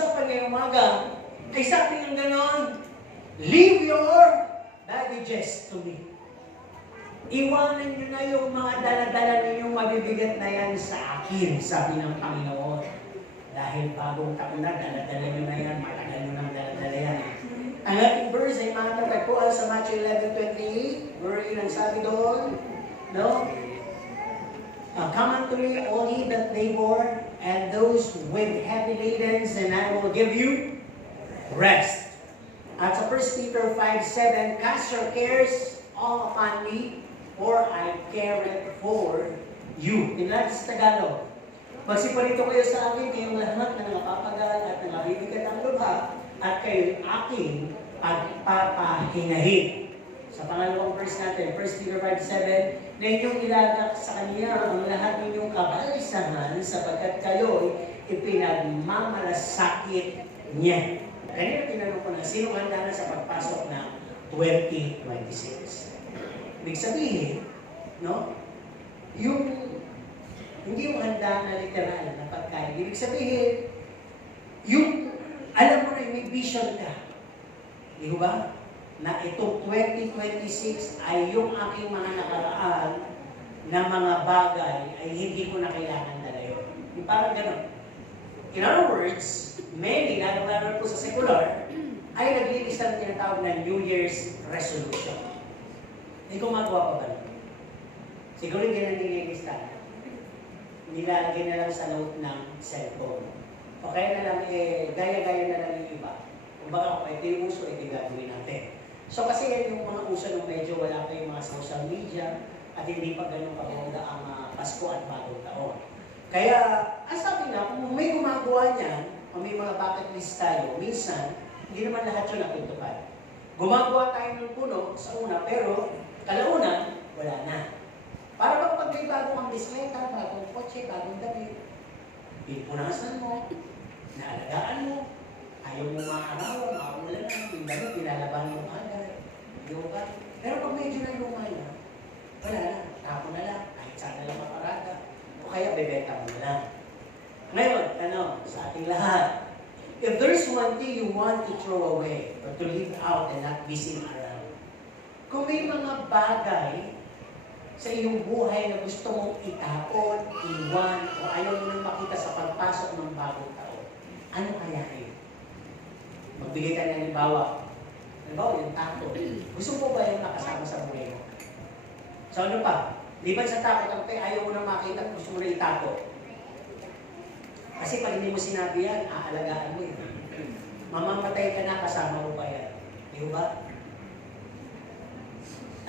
usapan ngayong umaga ay sabi ng ganon, leave your baggages to me. Iwanan nyo na yung mga dala-dala ninyong mabibigat na yan sa akin, sabi ng Panginoon. Dahil bagong taon na, dala-dala nyo na yan, matagal nyo nang dala-dala yan. Ang ating verse ay matatagpuan sa Matthew 11:28, wherein ang sabi doon, no? Come unto me, all ye that labor, and those with heavy ladens, and I will give you rest. At sa 1 Peter 5:7, cast your cares all upon me, for I care for you. Tingnan sa Tagalog. Magsipalito kayo sa akin, kayong lahat na nangapapagal at nangabibigat ang lubha, at kayo aking pagpapahingahin. Sa pangalawang verse natin, 1 Peter 5:7, na inyong ilagak sa Kanya ang lahat ninyong kabalisahan sapagkat kayo'y ipinagmamalasakit niya. Kanina tinanong ko na, sino handa na sa pagpasok ng 2026? Ibig sabihin, no? Hindi yung handa na literal na pagkain. Ibig sabihin, alam mo na may vision ka. Di ba? Na itong 2026 ay yung aking mga nakaraan na mga bagay ay hindi ko na kailangan dala yun. Yung parang gano'n. In other words, many, lalo po sa secular, ay naglilista ng tinatawag na New Year's resolution. Hindi ko magawa pa ba? Siguro hindi na nililista. Nilalagay na lang sa note ng cellphone. O kaya na lang, gaya-gaya na lang yung iba. Kung baka ito yung uso, ito yung gagawin natin. So kasi yan yung mga uso nung medyo wala pa yung mga social media at hindi pa ganun kabongga ang Pasko at Bagong Taon. Kaya, sabi na, kung may gumagawa niyan, o may mga bucket list tayo, minsan, hindi naman lahat yun natutupad. Gumagawa tayo ng puno sa una, pero kalaunan, wala na. Para bang pag may bago kang bisikleta, bagong kotse, bagong damit, pinunasan mo, naalagaan mo, ayaw mo maarawan, makamulan na, yung damit, pinalaban mo agad, yoga. Pero pag medyo na lumay na, wala na, tapo na lang, kahit saan na lang maparada, o kaya bebenta mo na lang. Ngayon, sa ating lahat, if there's one thing you want to throw away, or to leave out and not be seen around, kung may mga bagay sa iyong buhay na gusto mong itapon, iwan, o ayaw mo nang makita sa pagpasok ng bagong taon, ano kaya yun? Magbigay ka ng halimbawa. Halimbawa, yung takot. Gusto mo ba yung nakasama sa buhay mo? So ano pa? Liban sa takot, ang ayaw mo nang makita at gusto mo na itakot. Kasi pag hindi mo sinabi yan, aalagaan mo yun. Mamamatay ka na, kasama mo pa yan. Di ba?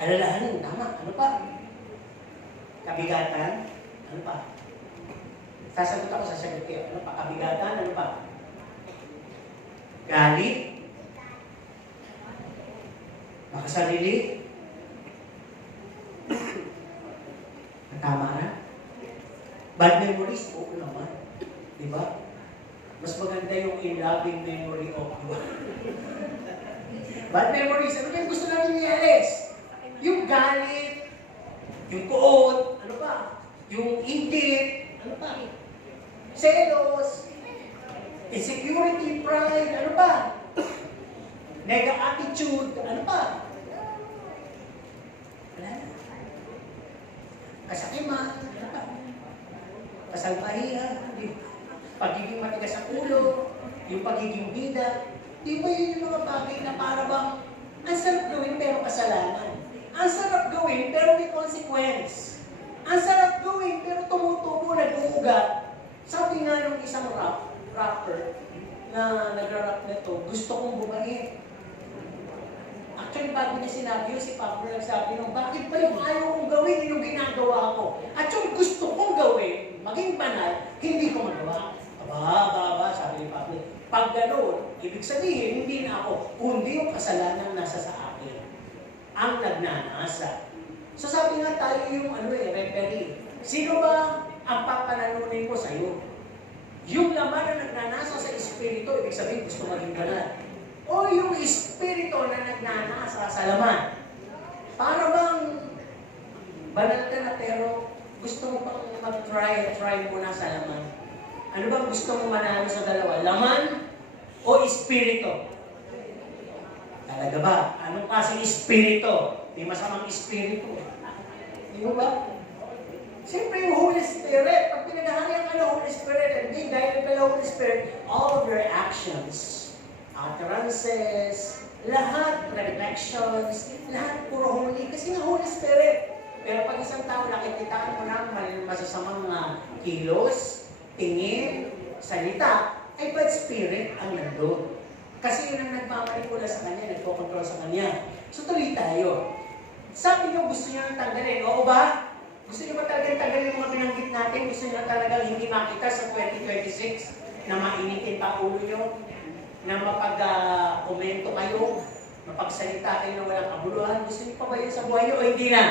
Alalahanin, tama. Ano pa? Kabigatan? Ano pa? Sasagot ako, sasagot kayo. Ano pa? Kabigatan? Ano pa? Galit? Makasarili? Tama na? Bad memories? Oo naman. Diba? Mas maganda yung in-loving memory of you. Bad memories? Ano yung gusto natin i-alis? Yung galit, yung kuot, ano pa? Yung inggit, ano pa? Selos, insecurity, pride, ano pa? Nega attitude, ano pa? Wala na. Kasakiman, ano pa? Kasalbahihan, pagiging matigas sa ulo, yung pagiging bida, di ba yun yung mga bagay na para bang ang sarap gawin pero kasalanan. Ang sarap gawin pero may consequence. Ang sarap gawin pero tumutubo, nag-uugat. Sabi nga ng isang rapper na nagra-rap na to, gusto kong bumalik. Actually, bago niya sinabi yun, si Papa nagsabi nung, bakit ba yung ayaw kong gawin yung ginagawa ko? At yung gusto kong gawin, maging banal, hindi ko magawa. Aba, sabi ni Papa. Pag gano'n, ibig sabihin, hindi na ako, kundi yung kasalanan nasa sa akin. Ang nagnanasa. So sabi nga tayo yung referee. Sino ba ang papanalunin ko sa'yo? Yung laman na nagnanasa sa espiritu, ibig sabihin gusto maging banal. O yung espiritu na nagnanasa sa laman. Para bang banal ka na pero gusto mo pang mag-try mo na sa laman. Ano bang gusto mo manalo sa dalawa? Laman espiritu? Talaga ba? Anong klaseng espiritu? May masamang espiritu. Di ba? Siyempre yung Holy Spirit, pag pinagaharian ka ng Holy Spirit, and being guided by the Holy Spirit, all of your actions, utterances, lahat, reflections, lahat puro holy. Kasi nga Holy Spirit. Pero pag isang tao nakikitaan mo ng masasamang kilos, tingin, salita, ay bad spirit ang nandun. Kasi yun ang nagmamanipula sa kanya, nagpokontrol sa kanya. So tuloy tayo. Sabi niyo, gusto niyo nang tanggalin. Oo ba? Gusto niyo ba talagang tanggalin yung mga binanggit natin? Gusto niyo na talagang hindi makita sa 2026 na mainitin pa ulo niyo? Na mapag-komento kayo? Mapagsalita kayo na walang kabuluhan? Gusto niyo pa ba yun sa buhay niyo o hindi na?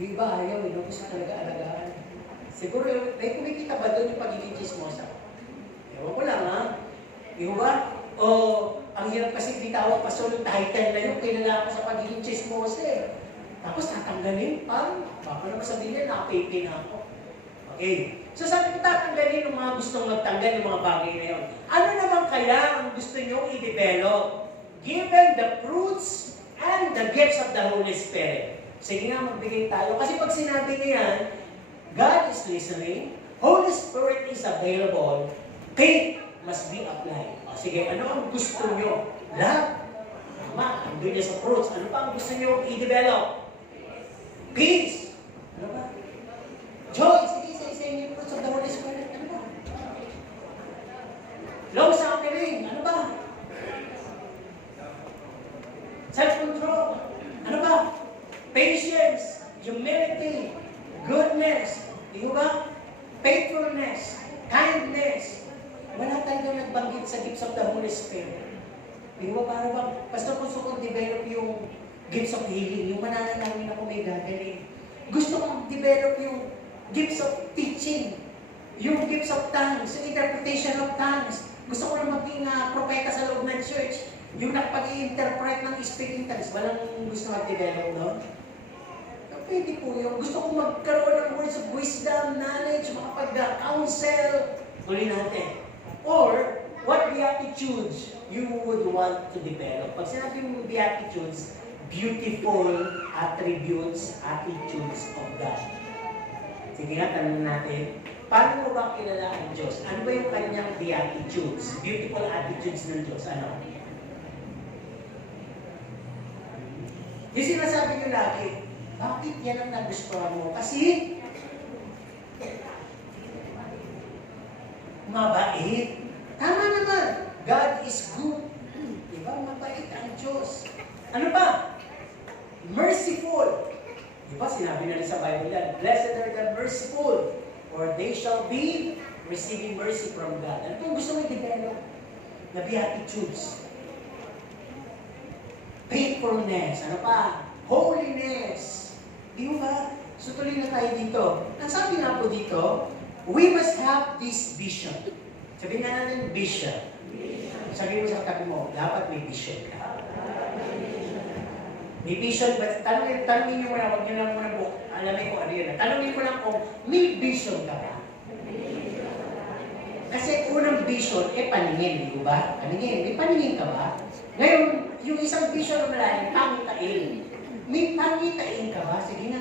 Yung iba ayaw, gusto talaga alagaan. Siguro, may kumikita ba doon yung pagiging chismosa? Ewan ko lang, ha? Yung ba? O, ang hirap kasi bitawag pa solo title na yung kilala ko sa pagiging chismosa eh. Tapos tatanggalin, parang, baka naman sabihin nila, nakapepe na ako. Okay. So sabi ko, tatanggalin yung mga gustong magtanggal yung mga bagay na yun. Ano naman kaya ang gusto nyo i-develop? Given the fruits and the gifts of the Holy Spirit. Sige nga, magbigay tayo. Kasi pag sinabi niya, God is listening, Holy Spirit is available, faith must be applied. O, sige, ano ang gusto nyo? Lahat. Tama, andun niya sa fruits. Ano pa ang gusto nyo i-develop? Peace. Ano ba? Joy. Sige, isa-isa yung fruits of the Holy Spirit. Ano ba? Long suffering. Ano ba? Self-control. Ano ba? Patience, humility, goodness, di ba? Faithfulness, kindness. Wala tayong nagbanggit sa gifts of the Holy Spirit. Di ba? Para ba? Basta gusto kong develop yung gifts of healing, yung mananalangin ako may gagaling. Gusto kong develop yung gifts of teaching, yung gifts of tongues, yung interpretation of tongues. Gusto ko na maging propeta sa loob ng church. Yung nakapag-i-interpret ng speaking tongues, walang gusto mag-develop, no? Pwede po yun. Gusto kong magkaroon ng words of wisdom, knowledge, makapag-counsel. Tuloy natin. Or, what beatitudes you would want to develop? Pag sinabi mo beatitudes, beautiful attributes, attitudes of God. Sige nga, tanong natin. Paano mo ba kilala ang Diyos? Ano ba yung kanyang beatitudes? Beautiful attitudes ng Diyos. Ano? Yung sinasabi nyo lagi, bakit yan ang nagustuhan mo? Kasi, mabait. Tama naman. God is good. Diba? Mabait ang Diyos. Ano pa? Merciful. Diba? Sinabi na rin sa Bible yan, blessed are the merciful, for they shall be receiving mercy from God. Ano kung gusto mo i-develop? Na beatitudes. Faithfulness. Ano pa? Holiness. Di ba? So tuloy na tayo dito. Ang sabi nga po dito, we must have this vision. Sabihin na natin vision. Sabihin mo sa katabi mo, dapat may vision ka. May vision ba? Tanungin nyo muna, huwag nyo lang muna book. Alamin ko ano yun. Tanungin ko lang kung may vision ka ba? Kasi unang vision, paningin, di ba? Paningin. May paningin ka ba? Ngayon, yung isang vision na malalim, pangitain. May pangitain ka ba? Sige na.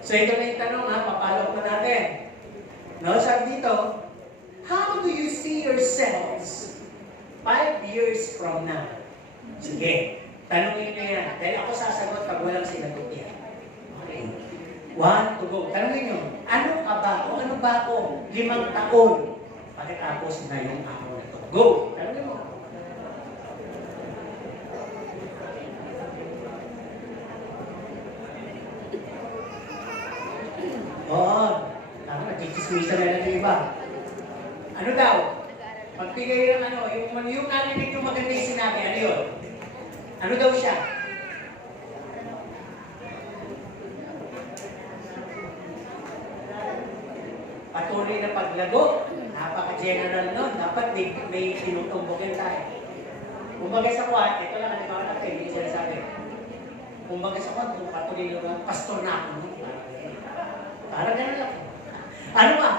So ito na yung tanong ha, papalok na natin. No, sabi dito, how do you see yourselves 5 years from now? Sige, tanongin nyo yan. Dahil ako sasagot pag walang sinagot yan. Okay. 1 to go. Tanongin nyo, ano ka ba? O ano ba ako? 5 taon. Pagkatapos na yung araw na ito. Go! Tanongin mo. Oo. Nagkikismisa na lang yung iba. Ano daw? Magbigay ng ano, yung narinig yung maganda yung sinabi, ano yun? Ano daw siya? Patuloy na paglago. Napaka-general nun. Dapat may tinutumbukin tayo. Kumbaga sa kwat, ito lang, halimbawa natin, hindi sinasabi. Kumbaga sa kwat, patuloy na pastor na ako. Parang gano'n lang. Ano ba?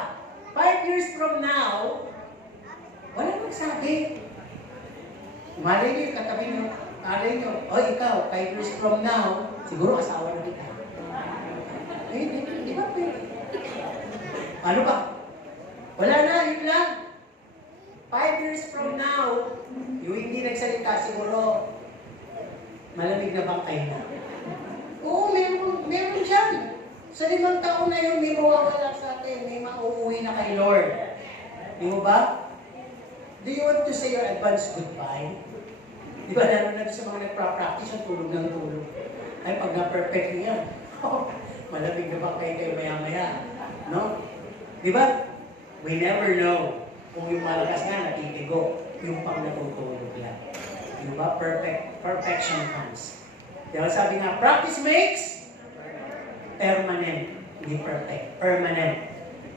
5 years from now, magsabi. Malay niyo, katabi niyo, malay niyo, ikaw, 5 years from now, siguro asawa na kita. Di ba pwede? Ano ba? Wala na, yun lang. 5 years from now, yung hindi nagsalita siguro, malamig na bangkay na. Oo, meron dyan. Sa 5 taon na yun, may mawawala sa atin, may mauuwi na kay Lord. Di mo ba? Do you want to say your advance goodbye? Di ba, lalo na sa mga nagpa-practice ang tulog ng tulog. Ay, pag na-perfect niya, malamig na bangkay kayo maya-maya. No? Di ba? We never know kung yung malakas nga natitigo, yung pang natutulog lang. Di ba? Perfection comes. Di ba sabi nga, practice makes permanent. Hindi perfect. Permanent.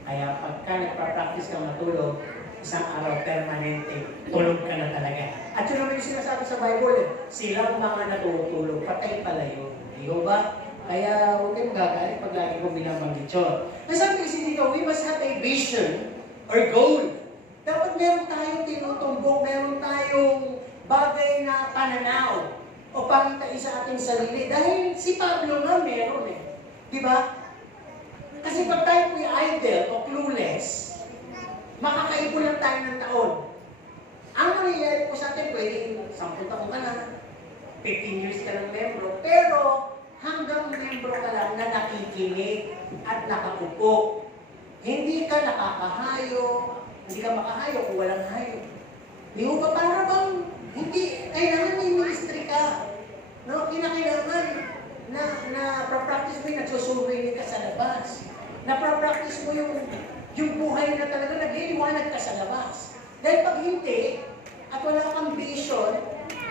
Kaya pagka nagpa-practice kang matulog, isang araw permanente, tulog ka na talaga. At yun naman yung sinasabi sa Bible, silang mga natutulog, patay pala yun. Di ba? Kaya huwag kayong gagalit pag lagi kong binabanggit yun. Nasabi kasi dito, we must have a vision or goal. Dapat meron tayong tinutumbok, meron tayong bagay na pananaw o pangitain sa ating sarili. Dahil si Pablo nga meron Di ba? Kasi pag tayo po'y idle o clueless, makakaibo lang tayo ng taon. Ang mangyayari po sa atin, pwedeng 10 taon ka na, 15 years ka ng membro, pero hanggang membro ka lang na nakikinig at nakapupo. Hindi ka nakakahayo, hindi ka makahayo kung walang hayo. Di ba para bang hindi, kailangan may ministry ka. No? Kinakailangan na pra-practice mo yung nagsusurvey ka sa labas. Na pra-practice mo yung buhay na talaga nagliliwanag ka sa labas. Dahil pag hindi, at wala kang vision,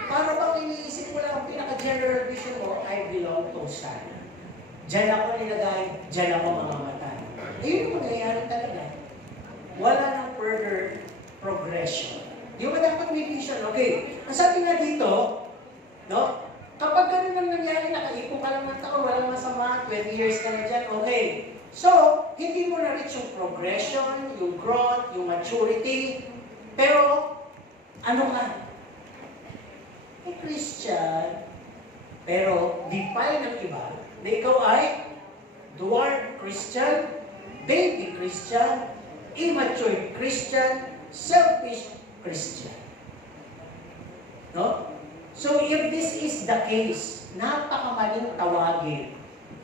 para bang iniisip mo lang ang pinaka-general vision mo, I belong to sana. Diyan ako nilagay, diyan ako mamamatay. Yun yung mangyayari talaga. Wala nang further progression. Di ba dapat may vision? Okay. Ang sabi nga dito, no? Kapag ganun ang nangyari, nakaipon ka lang ng taon, walang masama, 20 years ka na dyan, okay. So, hindi mo na-reach yung progression, yung growth, yung maturity, pero, ano nga? Christian, pero define ng iba na ikaw ay dwarf Christian, baby Christian, immature Christian, selfish Christian. No? So if this is the case, napakamaling tawagin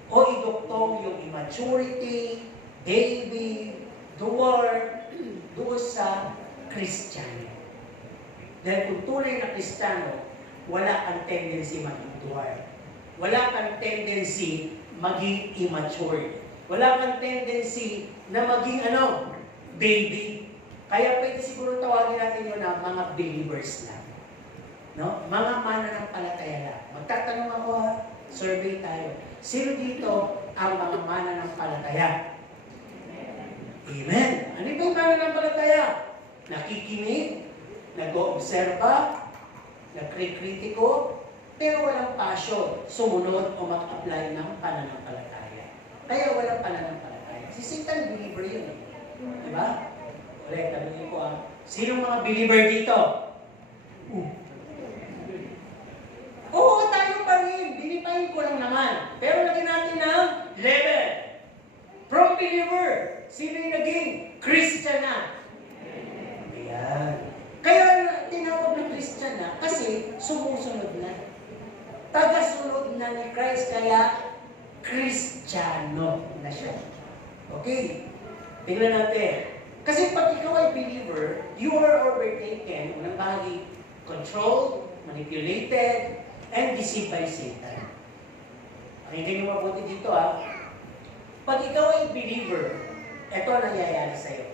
o iduktong yung immaturity, baby, dwarf, doon sa Christian. Dahil kung tunay na Kristiyano, wala kang tendency maging dwarf. Wala kang tendency maging immature. Wala kang tendency na maging baby. Kaya pwede siguro tawagin natin yun na mga believers lang. No? Mga mananampalataya lang. Magtatanong ako survey tayo. Sino dito ang mga mananampalataya? Amen. Ano ba yung mananampalataya? Nakikinig, nag-oobserba, nagkritiko, pero walang passion, sumunod o mag-apply ng pananampalataya. Kaya walang pananampalataya. Si Satan, believer yun. Diba? Ulit, tanongin ko sinong mga believer dito? Oo, tayo pa rin. Binipahin ko lang naman. Pero lagyan natin ng level. From believer, sino yung naging Christian na? Ayan. Kaya tinawag na Christian na kasi sumusunod na. Tagasunod na ni Christ, kaya Kristiyano na siya. Okay? Tingnan natin. Kasi pag ikaw ay believer, you are overtaken, unang bahagi, controlled, manipulated, and deceived by Satan. Pakinggan niyo mabuti dito Pag ikaw ay believer, ito ang nangyayari sa'yo.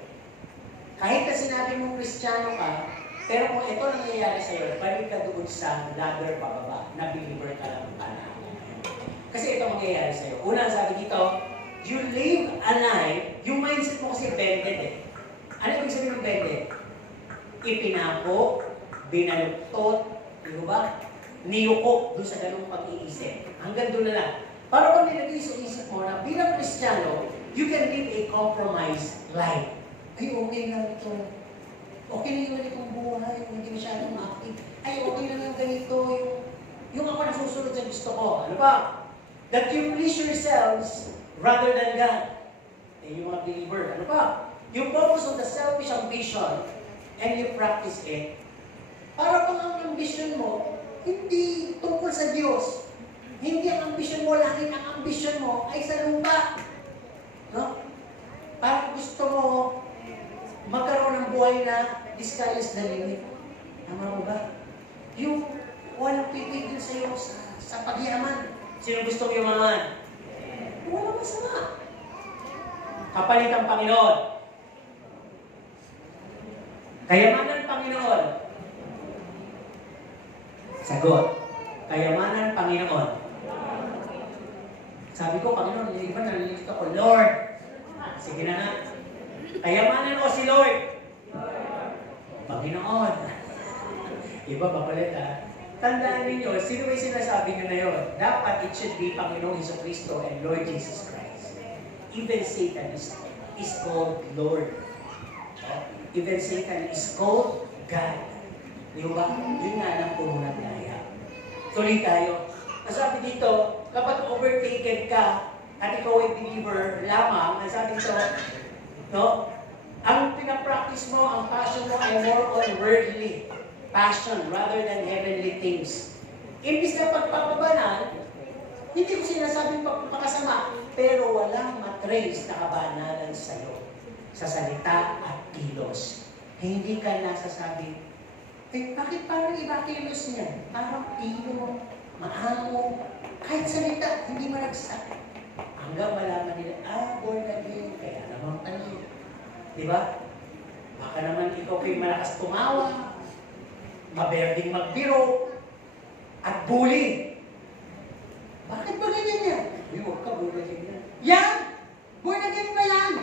Kahit na sinabi mong Kristiyano ka, pero kung ito nangyayari sa'yo, balik ka doon sa ladder pababa, na believer ka lang pala. Kasi ito mangyayari sa'yo. Una, sabi dito, you live a life, yung mindset mo kasi bended Ano ibig sabihin ng bended? Ipinako, binaluktot, di ba? Niyukok doon sa ganung pag-iisip. Hanggang doon na lang. Para pag nilagay sa isip mo na bilang Kristiyano, you can live a compromised life. Ay, okay lang ito. okay na yung ganitong buhay, hindi masyadong active. Ay, okay lang yung ganito, yung ako nasusunod sa gusto ko. Ano ba? That you please yourselves rather than God. Eh, yung mga believer. Ano ba? You focus on the selfish ambition and you practice it. Para bang ang ambition mo, hindi tungkol sa Diyos. Hindi ang ambition mo, lagi ang ambition mo ay sa lupa. No? Parang gusto mo magkaroon ng buhay na the sky is the limit. Tama mo ba? Yung walang pipigil sa iyo sa pagyaman. Sino gusto mo yumaman? Walang masama. Kapalit ang Panginoon. Kayamanan Panginoon. Sagot. Kayamanan Panginoon. Sabi ko, Panginoon, yung iba nalilito ako, Lord. Sige na nga. Kayamanan o si Lord? Panginoon. Iba papalit ha. Tandaan ninyo, sino may sinasabi nyo na yun? Dapat it should be Panginoong Jesucristo and Lord Jesus Christ. Even Satan is called Lord. Even Satan is called God. Di ba? Yun nga lang puro ng daya. Tuloy tayo. Sabi dito, kapag overtaken ka, at ikaw ay believer lamang, nasabi dito, no? Ang pinapractice mo, ang passion mo ay more on worldly passion rather than heavenly things. Imbis na pagpapabanal, hindi ko sinasabing pagpapakasama, pero walang matrace na kabanalan sa'yo sa salita at kilos. Hindi ka nasasabi, bakit parang iba kilos niya? Parang ilo, maango, kahit salita, hindi malagsak. Hanggang malaman nila, born again, kaya naman pala. Di ba? Baka naman ikaw kayo malakas tumawa, maberding magbiro, at bully. Bakit ba ganyan yan? Huwag ka, born again yan. Yan! Born again ba yan?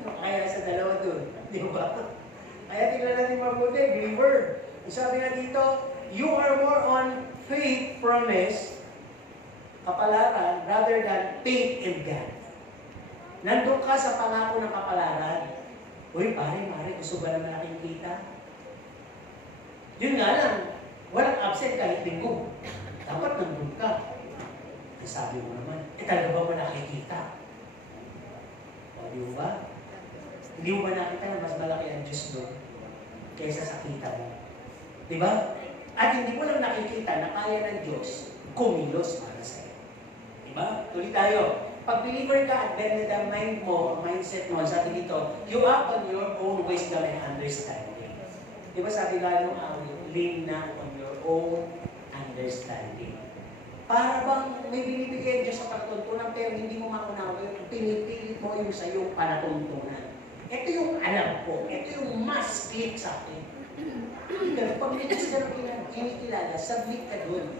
Ano kaya sa dalawa dun? Di ba? Kaya tingnan natin mabuti, believer. Sabi na dito, you are more on faith, promise, kapalaran, rather than faith in God. Nandun ka sa pangako ng kapalaran. Uy, pare, gusto ba naman natin kita? Yun nga lang, walang absent kahit linggo. Dapat nandun ka. Ay, sabi mo naman, talaga ba mo nakikita? O, di mo ba? Hindi mo ba nakita na mas malaki ang Diyos doon kaysa sa kita mo? Di ba? At hindi mo lang nakikita na kaya ng Diyos kumilos para sa'yo. Di ba? Tuloy tayo. Pag believer ka at then the mind mo, mindset mo, sabi dito, you act on your own wisdom and understanding. Di ba sabi nga nung lean na on your own understanding. Para bang may binibigay Diyos sa panatuntunan pero hindi mo maunawa yung pinipilit mo yung sa iyong panatuntunan. Ito yung alam ko. Ito yung mas click sa akin. Pero pag may Diyos ka na kinikilala, submit ka doon.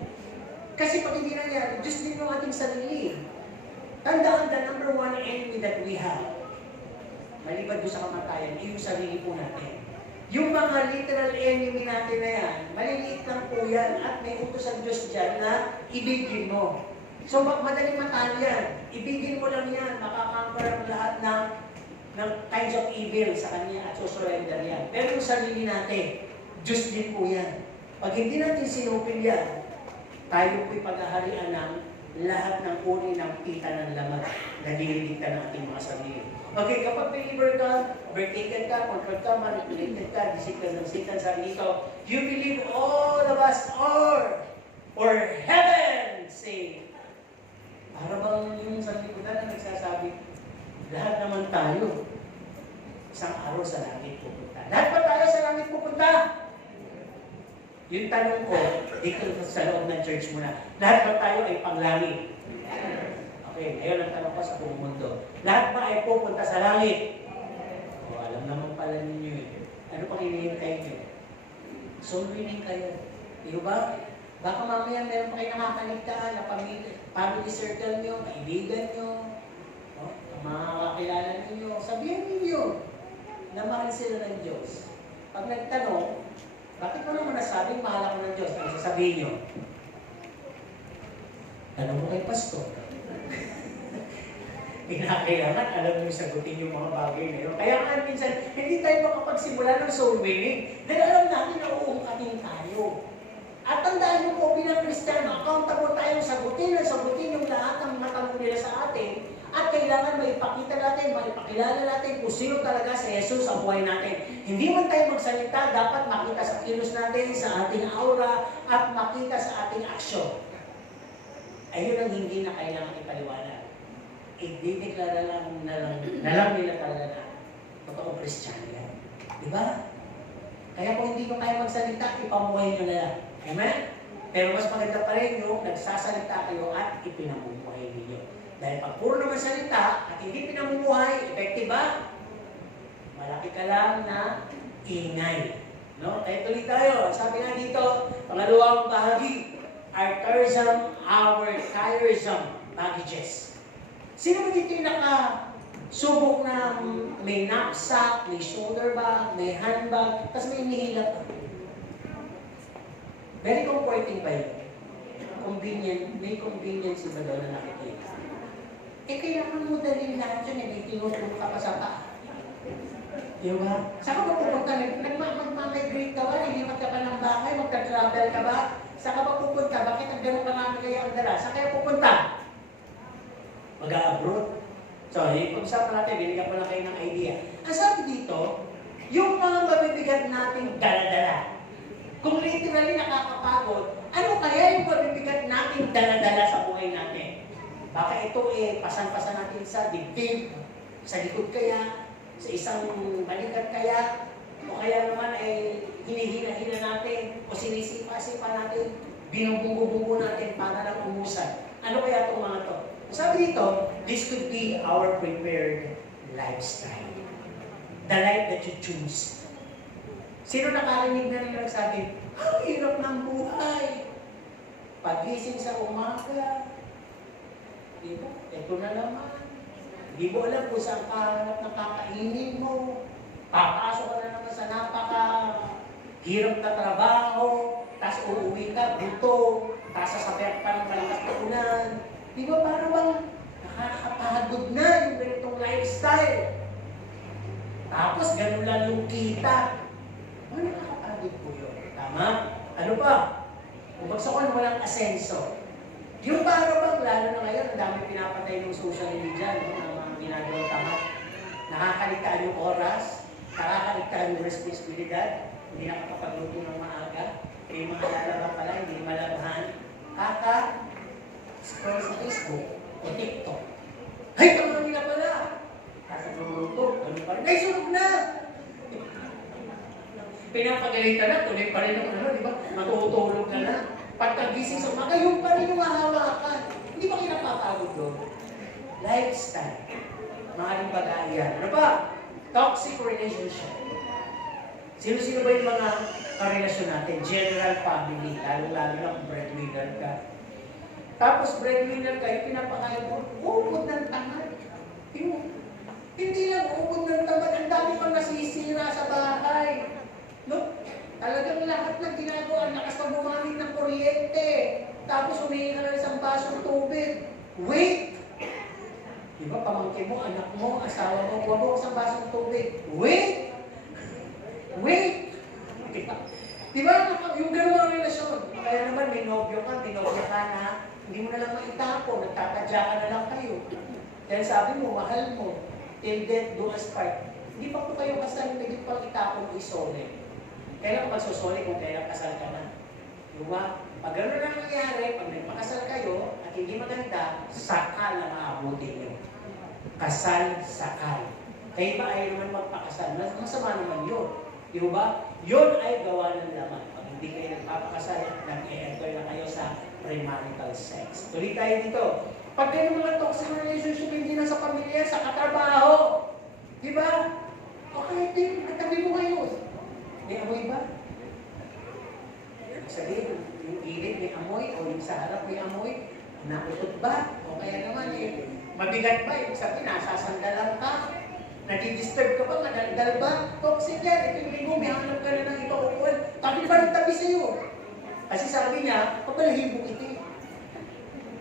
Kasi pag hindi na yan, Diyos din yung ating sarili. Tandaan, the number one enemy that we have, maliban doon sa kamatayan, yung sarili po natin. Yung mga literal enemy natin na yan, maliliit lang po yan at may utos ang Diyos dyan na ibigin mo. So, madaling matalo yan. Ibigin mo lang yan, makakamper ang lahat ng kinds of evil sa Kanya at susurrender yan. Pero yung sarili natin, Diyos din po yan. Pag hindi natin sinupil yan, tayo po'y paghaharian ng lahat ng uri ng pita ng laman na diniligtan ng ating mga sarili. Okay, kapag believer ka, overtaken ka, controlled ka, manipulated ka, discipline ng Satan, sabi dito, you believe all of us are for heaven's sake. Para bang yung sanlibutan na nagsasabi, lahat naman tayo, isang araw sa langit pupunta. Lahat ba tayo sa langit pupunta? Yung tanong ko, dito sa loob ng church muna, lahat ba tayo ay panglangit? Okay, ngayon ang tanong ko sa buong mundo. Lahat ba ay pupunta sa langit? O, alam naman pala ninyo yun. Ano pang hinihintay nyo? Soul winning kayo. Di ba? Baka mamaya meron pa kayo nakakaligtaan na family circle nyo, kaibigan nyo, mga kakilala ninyo. Sabihin ninyo na mahal sila ng Diyos. Pag nagtanong, bakit mo naman nasabing mahal ako ng Diyos? Ano sasabihin nyo? Tanong mo kay pastor. Kinakailangan alam nyo sagutin yung mga bagay na yun. Kaya nga minsan, hindi tayo makapagsimula ng soul winning. Dahil alam natin na uungkatin tayo. At tandaan nyo po bilang Kristiyano, accountable tayong sagutin yung lahat ng mga tanong nila sa atin. At kailangan maipakita natin, maipakilala natin kung sino talaga si Jesus sa buhay natin. Hindi man tayo magsalita, dapat makita sa kilos natin, sa ating aura, at makita sa ating aksyon. Ayun ang hindi na kailangan ipaliwanag. I-declare na lang nila talaga na totoong Kristiyano yan. Di ba? Kaya kung hindi nyo kaya magsalita, ipamuhay nyo na lang. Amen? Pero mas maganda pa rin yung nagsasalita kayo at ipinamumuhay ninyo. Dahil pag puro naman salita at hindi pinamumuhay, effective ba? Malaki ka lang na ingay. No? Kaya tuloy tayo. Sabi nga dito, pangalawang bahagi, our tiresome baggages. Sino ba dito yung nakasubok na may knapsack, may shoulder bag, may handbag, tapos may inihilap pa? Very comforting ba yun? Convenient, may convenience ba doon na nakikita? Kailangan mo dalhin lahat yun, may tinutulong ka pa sa paa. Di ba? Saan ka ba pupunta? Mag-migrate ka ba? Nilipat ka pa ng bahay? Magta-travel ka ba? Saan ka ba pupunta? Bakit ang ganun karami kaya ang dala? Saan kayo pupunta? Mag-a-abroad. So, pag-usapan natin, binigyan ko lang kayo ng idea. Ang sabi dito, yung mga mabibigat nating dala-dala. Kung literally nakakapagod, ano kaya yung mabibigat nating dala-dala sa buhay natin? Baka ito pasan-pasan natin sa dibdib, sa likod kaya, sa isang balikat kaya, o kaya naman hinihina-hina natin, o sinisipa-sipa natin, binubunggo-bunggo natin para lang umusan. Ano kaya itong mga to? Sabi dito, this could be our prepared lifestyle. The life that you choose. Sino nakarinig na rin nagsabi, ang hirap ng buhay. Pagising sa umaga, diba? Ito na naman. Hindi mo alam kung saan ka ng kakainin mo. Papasok ka na naman sa hirap na trabaho. Tapos uuwi ka, buto. Tapos sasabihan ka ng malakas na ulan. Di ba parang bang nakakapagod na yung ganitong lifestyle? Tapos ganun lang yung kita. Nakakapagod po yun. Tama? Ano pa? Kung bagsakan walang asenso. Yung parang bang, lalo na ngayon, ang dami pinapatay ng social media, no? Ng mga ginagawang tama. Nakakaligtaan yung oras, nakakaligtaan yung responsibilidad, hindi nakakapagluto ng maaga, yung mga lalabang pala, hindi malabahan, scroll sa Facebook o TikTok. Ay, kamali na pala! Kasi luluto, ano pa rin? Ay, sunog na! Pinapagalitan na, tuloy pa rin ang di ba? Matutulog ka na. Pagkagising sa umaga, yung pa rin yung mahawakan. Hindi ba kayo napapagod doon? Lifestyle. Maaaring bagay yan. Ano pa? Toxic relationship. Sino-sino ba yung mga karelasyon natin? General family, lalo-lalo na kung breadwinner ka. Tapos breadwinner kayo, pinapakain mo, uubod ng tamad. Hindi lang uubod ng tamad, ang dami pang nasisira sa bahay. No? Talagang lahat ng ginagawa, lakas na bumamit ng kuryente. Tapos humingi ka ng isang basong tubig. Wait! Diba, pamangkin mo, anak mo, asawa mo, huwag mo isang basong tubig. Wait! Wait! Diba, yung gano'n mga relasyon. Kaya naman, may nobyo ka na, hindi mo na lang maitapon, nagtatadya ka na lang kayo. Dahil sabi mo, mahal mo, till death do us part. Hindi pa po kayo kasal, hindi pang itapon o isole. Kailan magsusole kung kailan kasal ka na? Diba? Pag gano'n lang nangyari, pag nagpakasal kayo at hindi maganda, sakal ang aabutin nyo. Kasal, sakal. Kayo ba ayaw naman magpakasal? Masama naman yun. Di ba? Yun ay gawa ng laman. Pag hindi kayo nagpapakasal, nag-e-enter na kayo sa premarital sex. Tuloy tayo dito. Pag kayo mga toxic relationship, hindi na sa pamilya, sa katrabaho. Di ba? Okay, din. Nagtabi mo ngayon. May amoy ba? Sabihin, yung gilid may amoy o yung sa harap may amoy, nautot ba? O kaya naman mabigat ba? Yung sabihin, nasasandalan ka? Nadi-disturb ka ba? Madaldal ba? Toxic yan. Ito yung linggo, may hanap ka na ng ibang ukol. Tabi pa ng tabi sa'yo. Kasi sabi niya, papalahibok ito.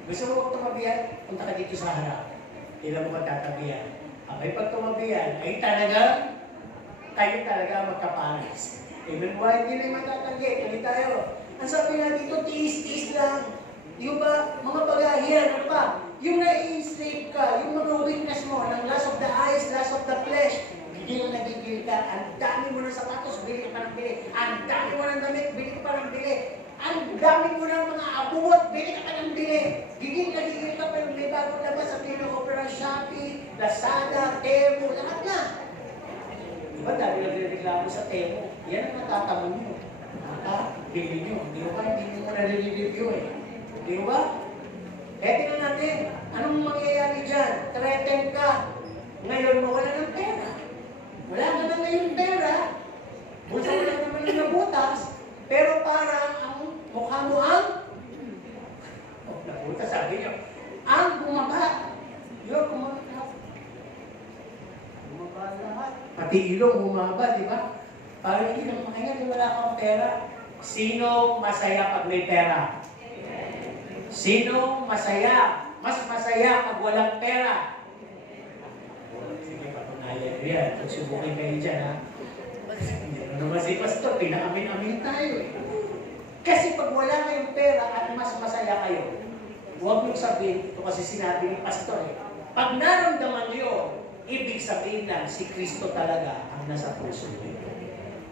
Gusto mo huwag tumabihan? Punta ka dito sa harap. Ilan mo magtatabihan? Abay, pag tumabihan, ay kayo talaga magkapares. Amen. Why hindi na matatanggi? Kali tayo. Ang sabi nga dito, tiis-tiis lang. Yung ba, mga bagahiyan, ano pa? Yung nai-enslave ka, yung mga weakness mo, ng lust of the eyes, lust of the flesh, gigil na gigil ka, ang dami mo ng sapatos, bili ka pa ng bili. Ang dami mo ng damit, bili ka pa ng bili. Ang dami mo ng mga abuot, bili ka pa ng bili. Gigil ka pero may bago labas sa Opera, Shopee, Lazada, Temu, lahat na. Diba dahil nagre-reklamo sa Temu, yan ang natatamo nyo. Bili nyo. Di ba? Hindi nyo mo na-review eh. Di ba? Kaya tingnan natin, anong mangyayari dyan? Threaten ka. Ngayon mo wala ng pera. Wala ka na ngayon pera. Bulsa mo lang naman yung nabutas. Pero parang ang mukha mo ang nabutas, sabi nyo. Ang bumaba. Yung bumaba. Bumaba lahat. Pati ilong bumaba, di ba? Parang hindi lang makahinga, wala kang pera. Sino masaya pag may pera? Sino masaya? Mas masaya pag walang pera? Sige, patunayan ko yan. Subukin kayo dyan, ha? Hindi naman si Pastor, pinaamin-amin tayo eh. Kasi pag wala kayong pera at mas masaya kayo, huwag niyong sabihin, ito kasi sinabi ni Pastor eh. Pag naramdaman niyo, ibig sabihin lang, si Kristo talaga ang nasa puso niyo.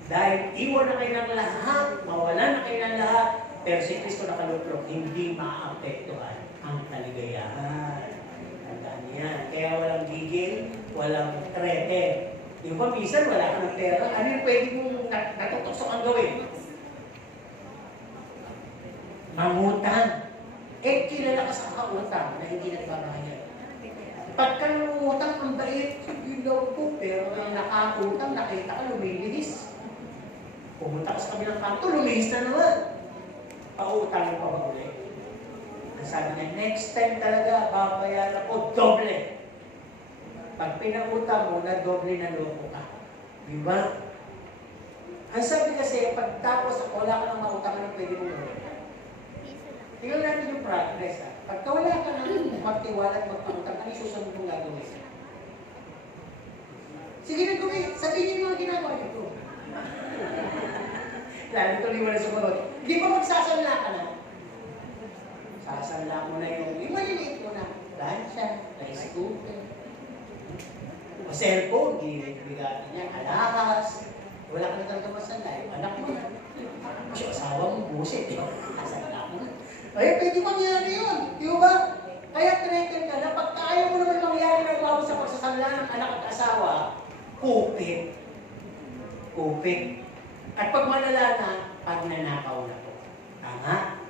Dahil iwan na kayo ng lahat, mawalan na kayo ng lahat, pero si Kristo nakaluklok, hindi maapektuhan ang kaligayahan. Tandaan yan. Kaya walang gigil, walang threaten. Yung ba, minsan wala ka ng pera, ano yung pwede mong natutusok ang gawin? Mangutang. Eh, kilala ka sa kautang na hindi nagbabayad. Pagka nangutang, ang bait, sige daw po, pero ang nakautang, nakita ka, lumilihis. Pumunta ka sa kabilang kanto, lumihis na naman. Pautang mo pa ba ulit? Ang sabi niya, next time talaga, babayaran ko doble. Pag pinautang mo, na doble na loko ka. Diba? Ang sabi kasi, pag tapos wala ka nang mautang, ano pwede mo gawin? Tingnan natin yung progress. Pagka wala ka nang magtiwala at magpautang, ano yung susunod mong gagawin? Sige na gawin, sabihin niyo yung mga ginagawa niyo. Lalo tuloy mo na sumunod. Di ba magsasanla ka na? Sasanla mo na yung maliliit mo na. Lansya, rice cooker. O cellphone, gigatin niya, alahas. Wala ka na talaga masanla. Yung anak mo na. Kasi asawa mo, busit. Sasanla mo na. Ay, pwede mangyari yun. Di ba? Kaya threaten ka na. Pag ayaw mo naman mangyari ng bago sa pagsasanla ng anak at asawa, kupit. Kupit. At pag malala na, pag nanakaw na po. Tama?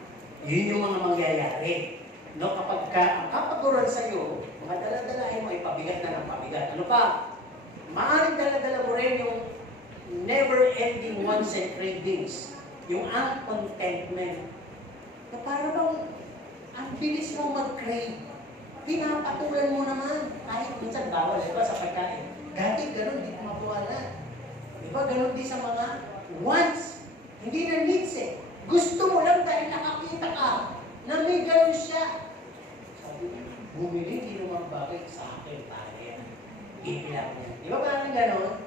Yun yung mga mangyayari. No, kapag ang kapaguran sa'yo, mga daladalahin mo, ipabigat na ng pabigat. Ano pa? Maaaring daladala mo rin yung never-ending wants and cravings. Yung uncontentment. Na para bang ang bilis mo mag-crave. Pinapatulan mo naman. Kahit minsan bawal, diba, sa pagkain. Dati ganun, di ko mabuhala. Diba, ganun din sa mga wants. Hindi na needs eh. Gusto mo lang dahil nakakita ka na may ganun siya. Sabi mo, bumili, hindi naman bagay sa akin, pare. Iilang niya. Di ba parang ganun?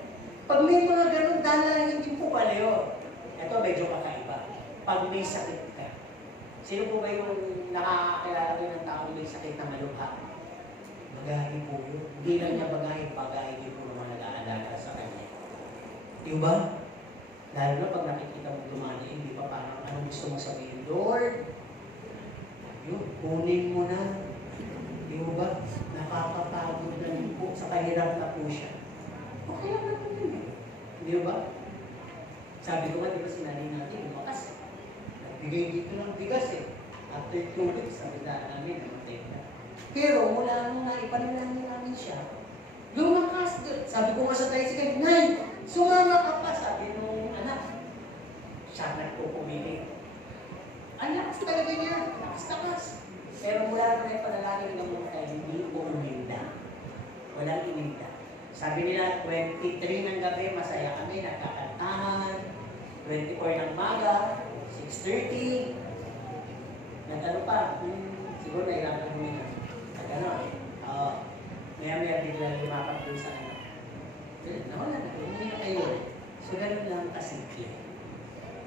Pag may mga ganun, dahil hindi po pala yun. Ito, medyo kakaiba. Pag may sakit ka. Sino po ba yung nakakakilala ko ng tao may sakit na malubha? Bagahin po yun. Hindi lang niya bagahin din po naman nag-aalaga sa kanya. Di ba? Lalo na pag nakikita mo dumani, hindi pa parang anong gusto mo sabihin, Lord, yun, kunin mo na. Di ba? Nakakapagod na rin po. Sa kahirap na po siya. Okay lang naman yun eh. Di ba? Sabi ko nga, di ba sinali natin, lumakas. Nagbigay dito ng bigas eh. After 2 weeks, sabi na namin, namatay na. Pero mula nung naipanalangin namin siya, lumakas. Sabi ko nga sa tricycle, Nay, sumama ka pa, sabi nung anak. Siya nagpupumili. Ang lakas talaga niya, lakas. Pero mula nung naipanalangin ng mga tayo, hindi po uminda. Walang ininda. Sabi nila, 23 ng gabi, masaya kami, nagkakantahan. 24 ng maga, 6:30. Nagano pa, siguro nahirapan mo yun. Nagano, Maya-maya bigla lumapat doon sa ano. Nawala na, umuwi na kayo. So, ganun lang kasimple.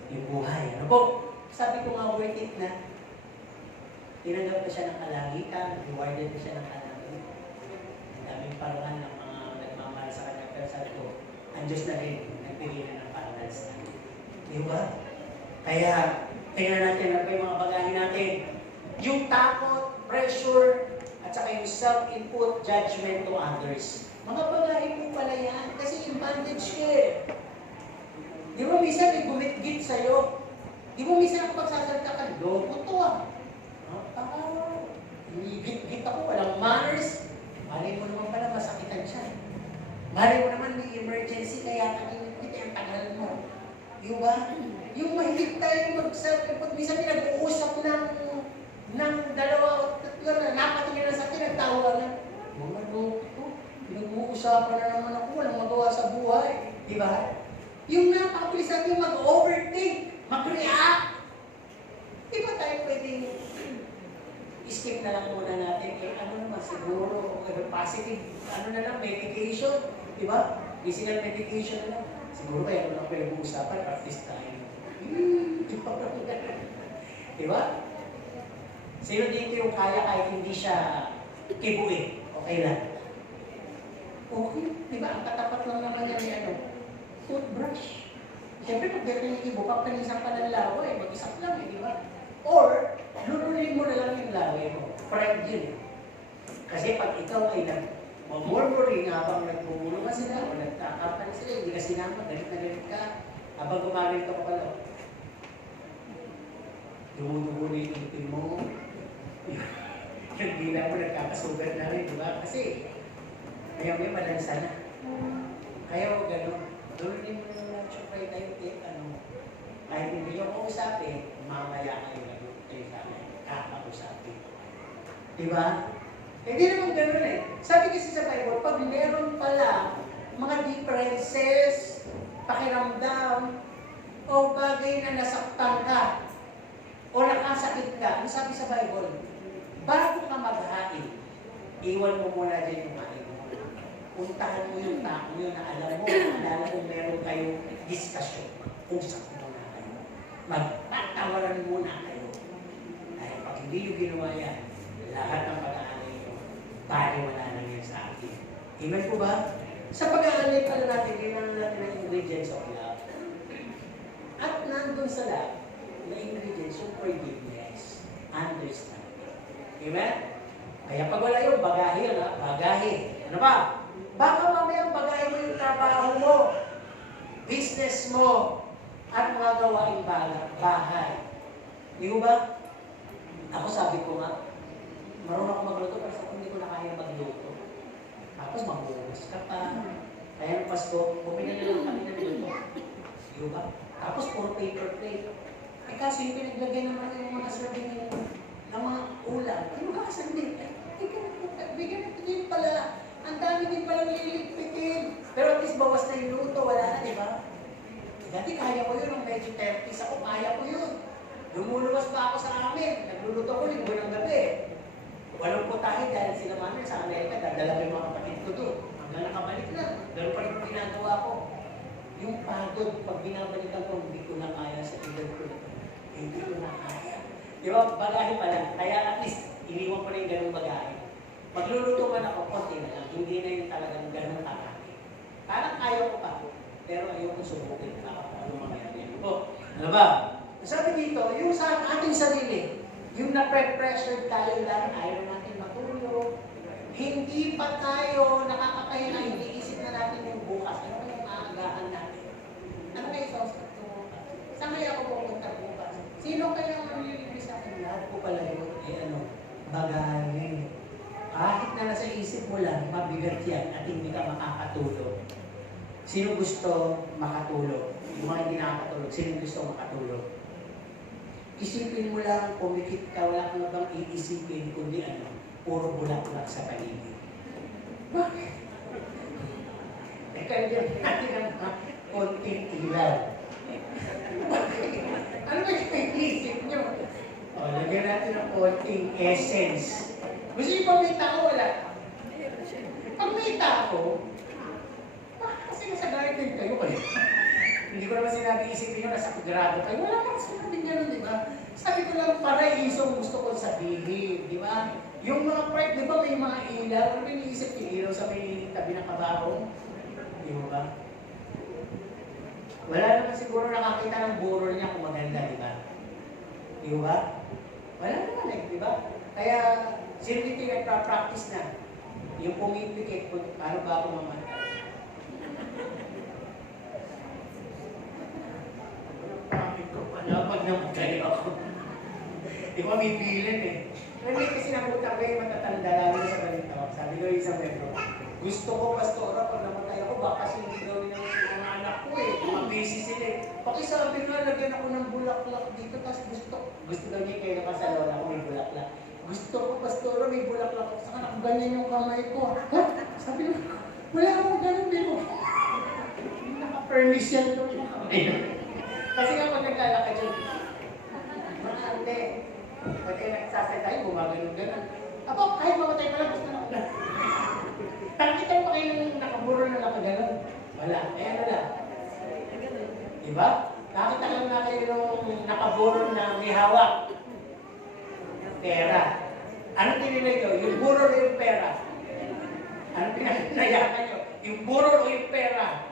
Yung buhay. Ano po? Sabi ko nga, worth it na. Tinanggap ko siya ng kalangitan, rewarded ko siya ng kalangitan. Ang daming parahan ng mga nagmamahal sa kanya. Pero sabi ko, ang Diyos na rin, nagbigay na ng parangal sa kanya. Di ba? Kaya, tingnan natin ano pa yung mga bagahe natin. Yung takot, pressure, at saka yung self-input, judgment to others. Mga bagahe po pala yan. Kasi yung bandage ka eh. Di ba minsan may gumit-git sa'yo? Di ba minsan ako pagsasalita ka, loko to ah. Git-git ako, walang manners. Malay mo naman pala, masakitan siya. Malay mo naman may emergency, kaya kita ang tagal mo. Di ba? Yung mahilig tayo mag-self-input, minsan pinag-uusap ng dalawa o tatlo na napatingin na sa akin, nagtawanan. Mga loko, pinag-uusapan na naman ako, walang magawa sa buhay. Di ba? Yung napakabilis natin mag-overthink, mag-react. Di ba tayo pwedeng skip na lang muna natin, ano naman, siguro, positive, ano na lang, medication, di ba? Physical medication na lang. Siguro kaya ano lang pinag-uusapan, practice tayo. Di ba? Sino dito yung kaya kahit hindi siya kibuin? Okay lang. Okay, di ba? Ang katapat lang naman yan may ano, toothbrush. Siyempre, pag galing yung ibo, kapanisan ka ng lawa eh, mag-isap lang eh, di ba? Or, lulunin mo na lang yung laway mo. Pride yun. Kasi pag ikaw ay nag-murmuring habang nagbubulungan sila o nagkakapan sila, hindi ka sinama, galit na galit ka, habang gumaganito ka pala. Dumudugo na yung ipin mo. Yung dila mo nagkakasugat na rin, di ba? Kasi, kaya may malansa na. Kaya huwag gano'n. Lulunin mo na lang siya pride tayo, kahit hindi nyo kausapin, mamaya kayo sa akin, kakausapin. Diba? Hindi naman gano'n eh. Sabi kasi sa Bible, pag meron pala mga differences, pakiramdam, o bagay na nasaktan ka, o nakasakit ka, ano sabi sa Bible? Bago ka maghain, iwan mo muna dyan yung hain mo. Puntahan mo yung tao yun na alam mo, alala kung meron kayong discussion, usap mo na kayo. Magpatawaran muna kayo. Dahil pag hindi yung ginawa yan, lahat ng pag-aalay nyo, wala na yan sa akin. Amen po ba? Sa pag-aalay pala natin, kailangan natin ang ingredients of love. At nandun sa love, na ingredients yung forgiveness, understanding. Amen? Kaya pag wala yung bagahe yun, bagahe. Ano ba? Baka mamaya bagahe mo yung trabaho mo, business mo, at mga gawaing bahay. Di ba? Ako sabi ko nga, marunong ako magluto, pero sa hindi ko na kaya magluto. Tapos magbukas ka pa. Kaya ng Pasko, bumili na lang kami ng luto. Di ba? Tapos puro paper plate. Eh kaso yung pinaglagay naman yung mga serving ng mga ulam, inukasan din. Bigyan ito din pala. Ang dami din pala nililigpitin. Pero at least bawas na yung luto, wala na, di ba? Dati kaya ko yun, nung medyo 30s ako, kaya ko yun. Lumuluwas pa ako sa amin. Nagluluto ko linggo ng gabi. Walang putahe dahil sila mami sa Amerika, dadala ko yung mga kapatid ko doon. Hanggang nakabalik na. Ganun pa rin ang ginagawa ko. Yung pagod, pag binabalikan ko, hindi ko na kaya sa edad ko. Hindi ko na kaya. Di ba? Bagahe pa lang. Kaya at least, iniwan ko na yung ganung bagahe. Magluluto man ako, konti na lang. Hindi na yung talagang ganun kakaki. Parang ayaw ko pa. Pero ayaw ko subukin. Ano mangyayari. Ano ba? Sabi dito, yung sa ating sarili, yung na-pressure tayo lang, ayaw natin matulog. Hindi pa tayo nakakapahinga, hindi isip na natin yung bukas. Ano kaya yung maagahan natin? Ano kaya sa bukas? Saan kaya ako pupunta bukas? Sino kaya ang manlilinis sa akin? Lahat ko pala yun, bagahe. Kahit na nasa isip mo lang, mabigat yan at hindi ka makakatulog. Sino gusto makatulog? Yung mga hindi nakakatulog, sino gusto makatulog? Isipin mo lang, pumikit ka, wala kang bang iisipin, kundi ano, puro bulak-bulak sa paligid. Bakit? Teka, hindi natin ang konting ilaw. Ano ba yung iisip nyo? O, lagyan natin ang konting essence. Gusto yung pamita ko, wala. Pag may tao, kasi nasa garden kayo kayo. Hindi ko naman sinabi isipin nyo, nasa grado kayo. Wala kang sinabi niya nun, di ba? Sabi ko lang, paraiso gusto ko sabihin, di ba? Yung mga part, di ba may mga ilaw? Ano iniisip yung ilaw sa may tabi ng kabaho? Di ba? Wala naman siguro nakakita ng burol niya kung maganda, di ba? Di ba? Wala naman di ba? Kaya, sino dito yung nagpa-practice na? Yung pumipikit kung paano ba ako mamatay. Bakit ko pala pag namatay ako? Di ba may bilan eh. Hindi kasi nakutak ko yung matatanda namin sa balita ko. Sabi ko yung isang membro, gusto ko pastora pag namatay ako, baka kasi hindi gawin ng mga anak ko eh. Mga busy sila eh. Pakisabi nga, lagyan ako ng bulaklak dito, tapos gusto daw niya kayo nakasalola ako may bulaklak. Gusto ko, pastora, may bulaklak ako. Saka nakaganyan yung kamay ko. Ha? Sabi ko, wala akong ganun din mo. Naka-permission ko yung kamay. Kasi nga pag naglalakad yun, mga ante, pati nagsasalita yung gumagano'n-ganon. Apo, kahit mamatay pa lang, gusto na ako na. Nakita mo pa kayo nung nakaburo na nakaganon? Wala. Eh ano lang? Diba? Nakita lang na kayo nung nakaburo na may hawak. Pera. Anong tinilay nyo? Yung buro o yung pera? Anong pinagnayakan nyo? Yung buro o yung pera?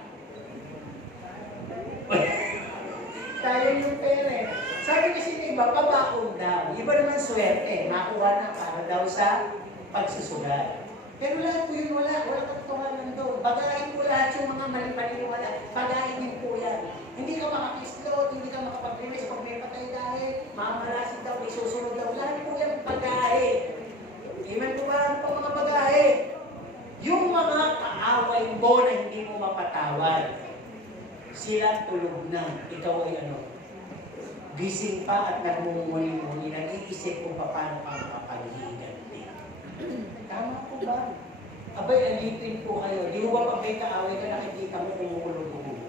Tayo yung pera eh. Sabi kasi ng iba, pabaon daw. Iba naman swerte. Makuha na para daw sa pagsusugal. Pero lahat po yun wala. Wala katotohanan doon. Bagahin po lahat yung mga mali-mali wala. Bagahin din po yan. Hindi ka makakislot, hindi ka makapag-release pag may patay dahil, mamalasin daw, may susunod daw. Lahat po yan bagahin. Iman po ba ano pa mga bagahin? Yung mga kaaway mo na hindi mo mapatawad, sila tulog na. Ikaw ay ano? Gising pa at nagmumuni-muni, nag-iisip kung paano ka makapaghiganti. Tama po ba? Abay, alipin po kayo. Di ba pag may kaaway ka, nakikita mo kumukulog-kulog.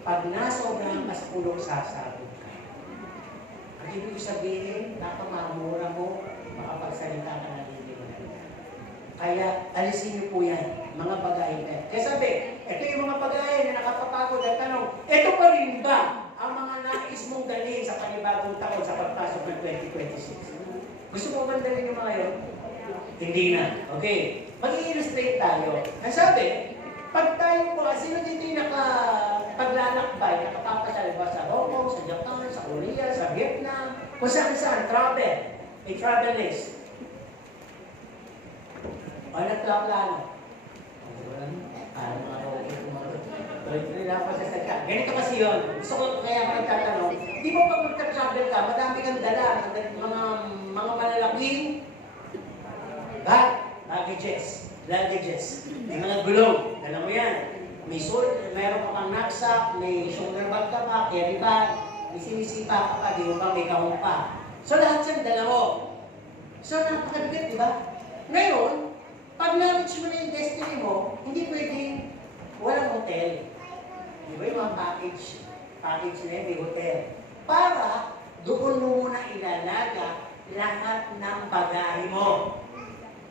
Pag nasobrahan ka sa kulog, sasabog ka. Ang ibig sabihin, nakamamura mo, makapagsalita ka na hindi mo. Kaya, alisin niyo po yan, mga bagahe na. Kaya sabi, ito yung mga bagahe na nakapapagod at tanong, ito pa rin ba ang mga nais mong dalhin sa panibagong taon sa pagpasok ng 2026? Gusto mo ba dalhin yung mga yun? Hindi na. Okay. Mag-i-illustrate tayo. Ang sabi, pag tayo po, sino dito yung nakapaglalakbay, nakapapasal ba sa Hong Kong, sa Japan, sa Korea, sa Vietnam, kung saan-saan, travel. May travel list. O nagplano. Ganito kasi yun. Gusto ko kaya ako nagtatanong, di ba pag magta-travel ka, madami kang dala, mga malalaking luggages, may mga globe, dala mo yan. May sword, mayroon ka pang knapsack, may shoulder bag ka pa, carry bag, may sinisipa ka pa, di mo pa, may kahong pa. So lahat yan dala mo. So napakabigat, di ba? Ngayon, pag na-reach mo na yung destiny mo, hindi pwedeng walang hotel. Di ba yung mga package na yun, may hotel. Para doon mo muna ilalaga lahat ng bagahe mo.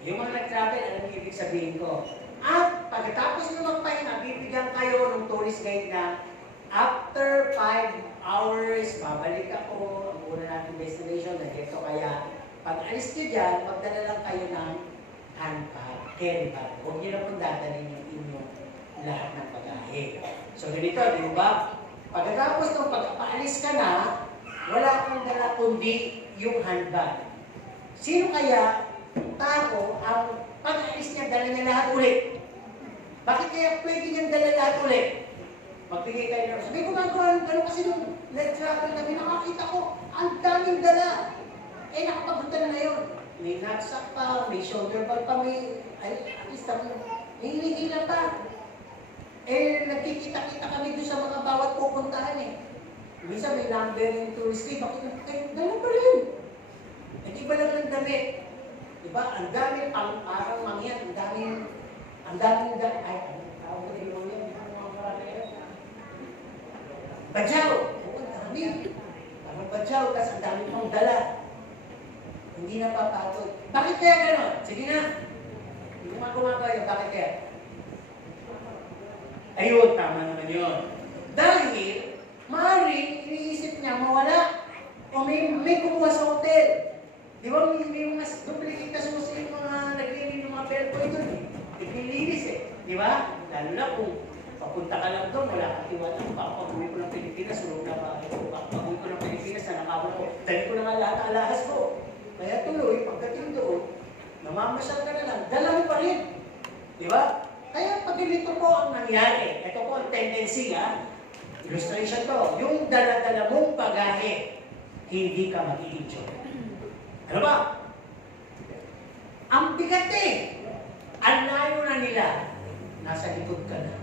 Yung mga nag-travel, alam niyo ibig sabihin ko. At pagkatapos nyo magpahinga, bibigyan kayo ng tourist guide na after 5 hours, babalik ako, ang una natin destination, na dito kaya pag alis nyo dyan, magdala lang kayo ng handbag, carry bag. Huwag nyo na pong dadalhin yung inyong lahat ng bagahe. So ganito, di ba? Pagkatapos nung pagpaalis ka na, wala kang dala kundi yung handbag. Sino kaya tao ang pag-alis niya, dala niya lahat ulit? Bakit kaya pwede niyang dala lahat ulit? Magbigay tayo na. Sabi ko nga, ano kasi nung nag-travel kami, nakakita ko, ang daming dala. Eh, nakapagunta na ngayon. May knapsack pa, may shoulder bag pa, may, at least may hinihila pa. Eh, nagkikita-kita kami doon sa mga bawat pupuntahan eh. Minsan may number yung tourist guide, bakit dala pa rin. Eh, di ba lang ng damit? Diba? Ang daming parang mangyan, ang daming tawag ko din mo yan, badyaw! Oo, ang dami. Parang badyaw, tapos ang daming pang dala. Hindi na papatod. Bakit kaya gano'n? Sige na. Yung mga gumagawa yun, bakit kaya? Ayun, tama naman yun. Dahil, maaaring iniisip niya mawala. O may kumuha sa hotel. Di ba may mga duplicate na susi yung mga naglilinis ng mga bellboy doon eh. Naglilinis eh. Di ba? Lalo na kung papunta ka lang doon, wala kang tiwala. Pag-uwi ko ng Pilipinas, sulong na ba? Pag-uwi ko ng Pilipinas, nanakawala ko. Dahil ko na nga lahat ang alahas ko. Kaya tuloy, pagdating doon, namamasyal ka na lang, dala mo pa rin. Di ba? Kaya pag ganito po ang nangyari, ito po ang tendency illustration to, yung dala-dala mong bagahe, hindi ka mag-i-enjoy. Ano ba? Ang bigat eh. Ang layo na nila. Nasa likod ka na.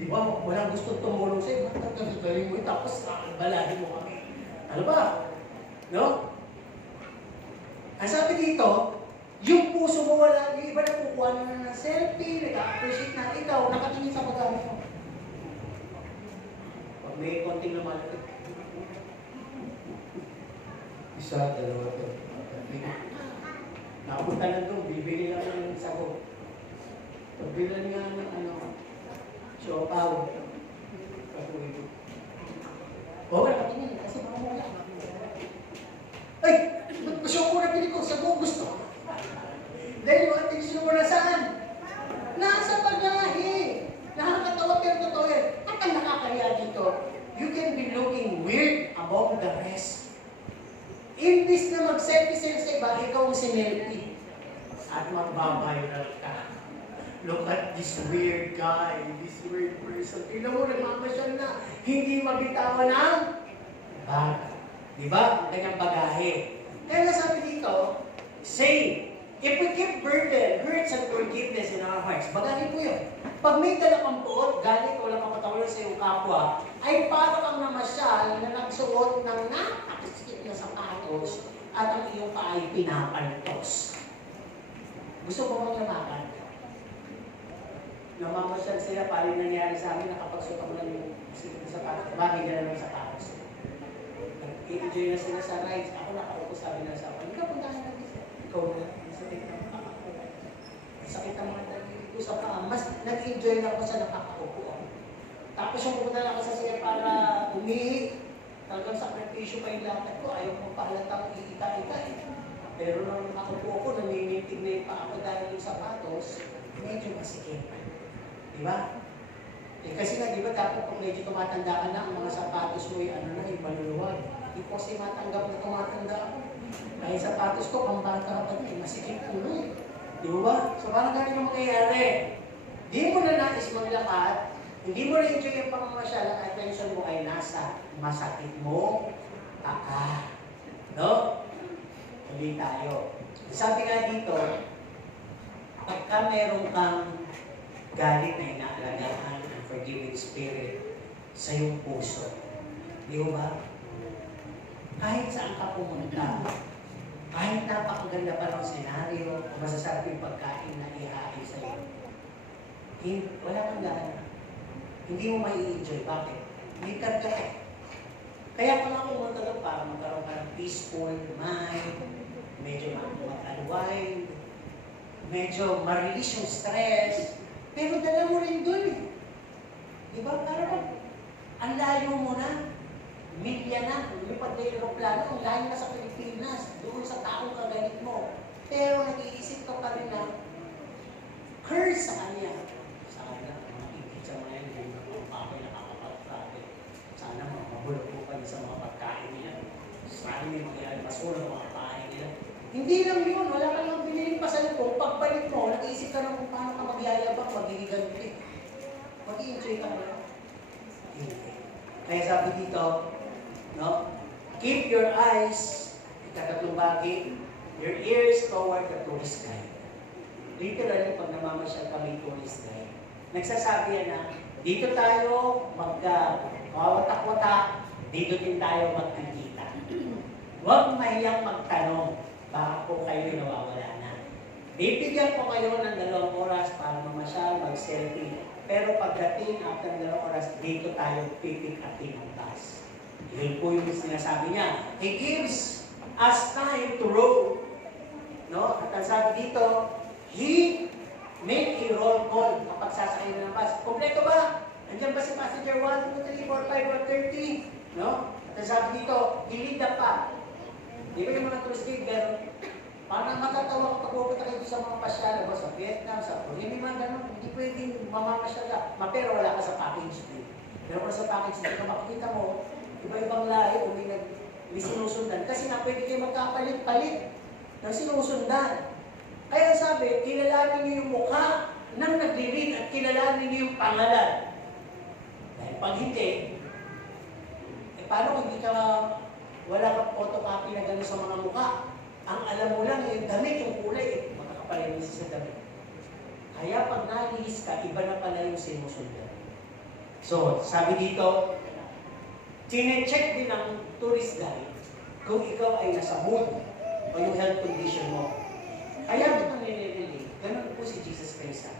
Di ba? Walang gusto tumulong sa'yo. Galing mo tapos balahin mo kami. Ano ba? No? Ang sabi dito, yung puso mo wala, yung iba na kukuha na ng selfie, nag-appreciate na ikaw, nakatingin sa paggamit mo. Pag may konting lumalapit, isa, dalawa, nakapunta na doon, bibili lang ng sagot. Pagbilan nga ng siopaw. Patuloy doon. Oo, nakatingin, kasi mamula. Ay! Gusto ko na pili ko, sagot gusto. Dahil yung atensyon mo na saan? Nasa paglahi. Nakakatawa pero totoo yan. At ang nakakaya dito, you can be looking weird among the rest. Imbis na mag-selfie-selfie sa iba, ikaw ang sinelfie. At magbabiral ka. Look at this weird guy, this weird person. Tingnan mo, nagmamasyal na. Hindi mabitawan ng bag. Diba? Ang kanyang bagahe. Kaya nasabi dito, say, if we keep burden, hurts, and forgiveness in our hearts, bagahin po yun. Pag may dala kang puot, galit o walang kapatawalan sa iyong kapwa, ay parang kang namasyal na nagsuot ng napakasikip na sapatos at ang iyong paa ay pinapaltos. Gusto ko bang lamakan? Namamasyal sila, paling nangyari sa amin, nakapagsuot ako lang yung sikip na sapatos, bagay na lang ng sapatos. Nag-enjoy na sila sa rides, ako nakaupo sabi na sa akin, hindi ka puntahan natin siya. Ikaw na. Sakit ang mga daging ko sa paa. Mas nag-enjoy na ako sa nakakaupo ako. Tapos yung pupunta na ako sa siya para umihi, talagang sakripisyo pa yung lakad ko. Ayaw mo pahalatang iita-ita eh. Pero nung nakaupo ako, namimintig na yung paa ako dahil yung sapatos, medyo masikip. Diba? Eh kasi nga, di ba dapat kung medyo tumatanda ka na, ang mga sapatos mo yung yung maluluwag. Hindi ko kasi matanggap na tumatanda ako. Kaya sapatos ko, pambata pa na, masikip ko na eh. Di ba? So parang ganun yung mangyayari. Hindi mo na nais maglakad, hindi mo na-enjoy yung pamamasyal, ang attention mo ay nasa masakit mo, taka. No? Hindi tayo. Sabi nga dito, pagka meron kang galit na inaalagaan ng forgiving spirit sa iyong puso, di ba? Kahit saan ka pumunta, kahit napakaganda pa ng senaryo, masasarap yung pagkain na ihain sa iyo, wala kang gana. Hindi mo mai-enjoy. Bakit? Hindi ka gana. Kaya pala pumunta doon para magkaroon ka ng peaceful mind, medyo mag-unwind, medyo ma-release yung stress, pero dala mo rin doon eh. Di ba? Parang ang layo mo na. Milya na, lumipad na yung aeroplano, ang layo na sa Pilipinas, doon sa taong kagalit mo. Pero nag-iisip ka pa rin na curse sa kanya. Sana, mga ibig sa mga hindi na mga papoy nakakapag-travel. Sana mabulog mo pa sa mga pagkain nila. Sana may mga basura, mga pahay nila. Hindi lang yun, wala ka lang binilin pa sa loob. Pagbalik mo, nag-iisip ka na kung paano ka magyayabang, magigiganti. Mag-i-enjoy ka na. Kaya sabi dito, no? Keep your eyes, ikatatlong bagay, your ears toward the tourist guide. Literally, pag namamasyal kami tourist guide, nagsasabi yan na, dito tayo magwawatak-watak, dito din tayo magkikita. Huwag mahiyang magtanong, baka po kayo nawawala na. Bibigyan ko kayo ng 2 oras para mamasyal, mag-selfie. Pero pagdating after 2 oras, dito tayo pipick-upin ang bus. Yun po yung sinasabi niya. He gives us time to row. No? At ang sabi dito, He make a roll call kapag sasakay na ng bus. Kompleto ba? Andiyan ba si passenger 1, 2, 3, 4, 5, or 30? No? At sabi dito, hilid na pa. Di ba yung mga tourist guide, gano'n? Parang matatawa kapag pupunta kayo sa mga pasyala ba sa Vietnam, sa Korea, may mga gano'n. Hindi pwedeng mamamasyal ka. Pero wala ka sa package deal. Pero kung sa package deal ka, makikita mo, iba-ibang lahi o may sinusundan. Kasi nga pwede kayo magkapalit-palit ng sinusundan. Kaya sabi, kilalanin niyo yung mukha ng nagre-read at kilalanin niyo yung pangalan. Dahil pag hindi, paano kung hindi ka, wala kang photocopy na gano'n sa mga mukha? Ang alam mo lang, yung damit, yung kulay, makakapalinis sa damit. Kaya pag nalihis ka, iba na pala yung sinusundan. So, sabi dito, tine-check din ng tourist guide kung ikaw ay nasa mood o yung health condition mo. Kaya ito nililili, ganun po si Jesus Christ.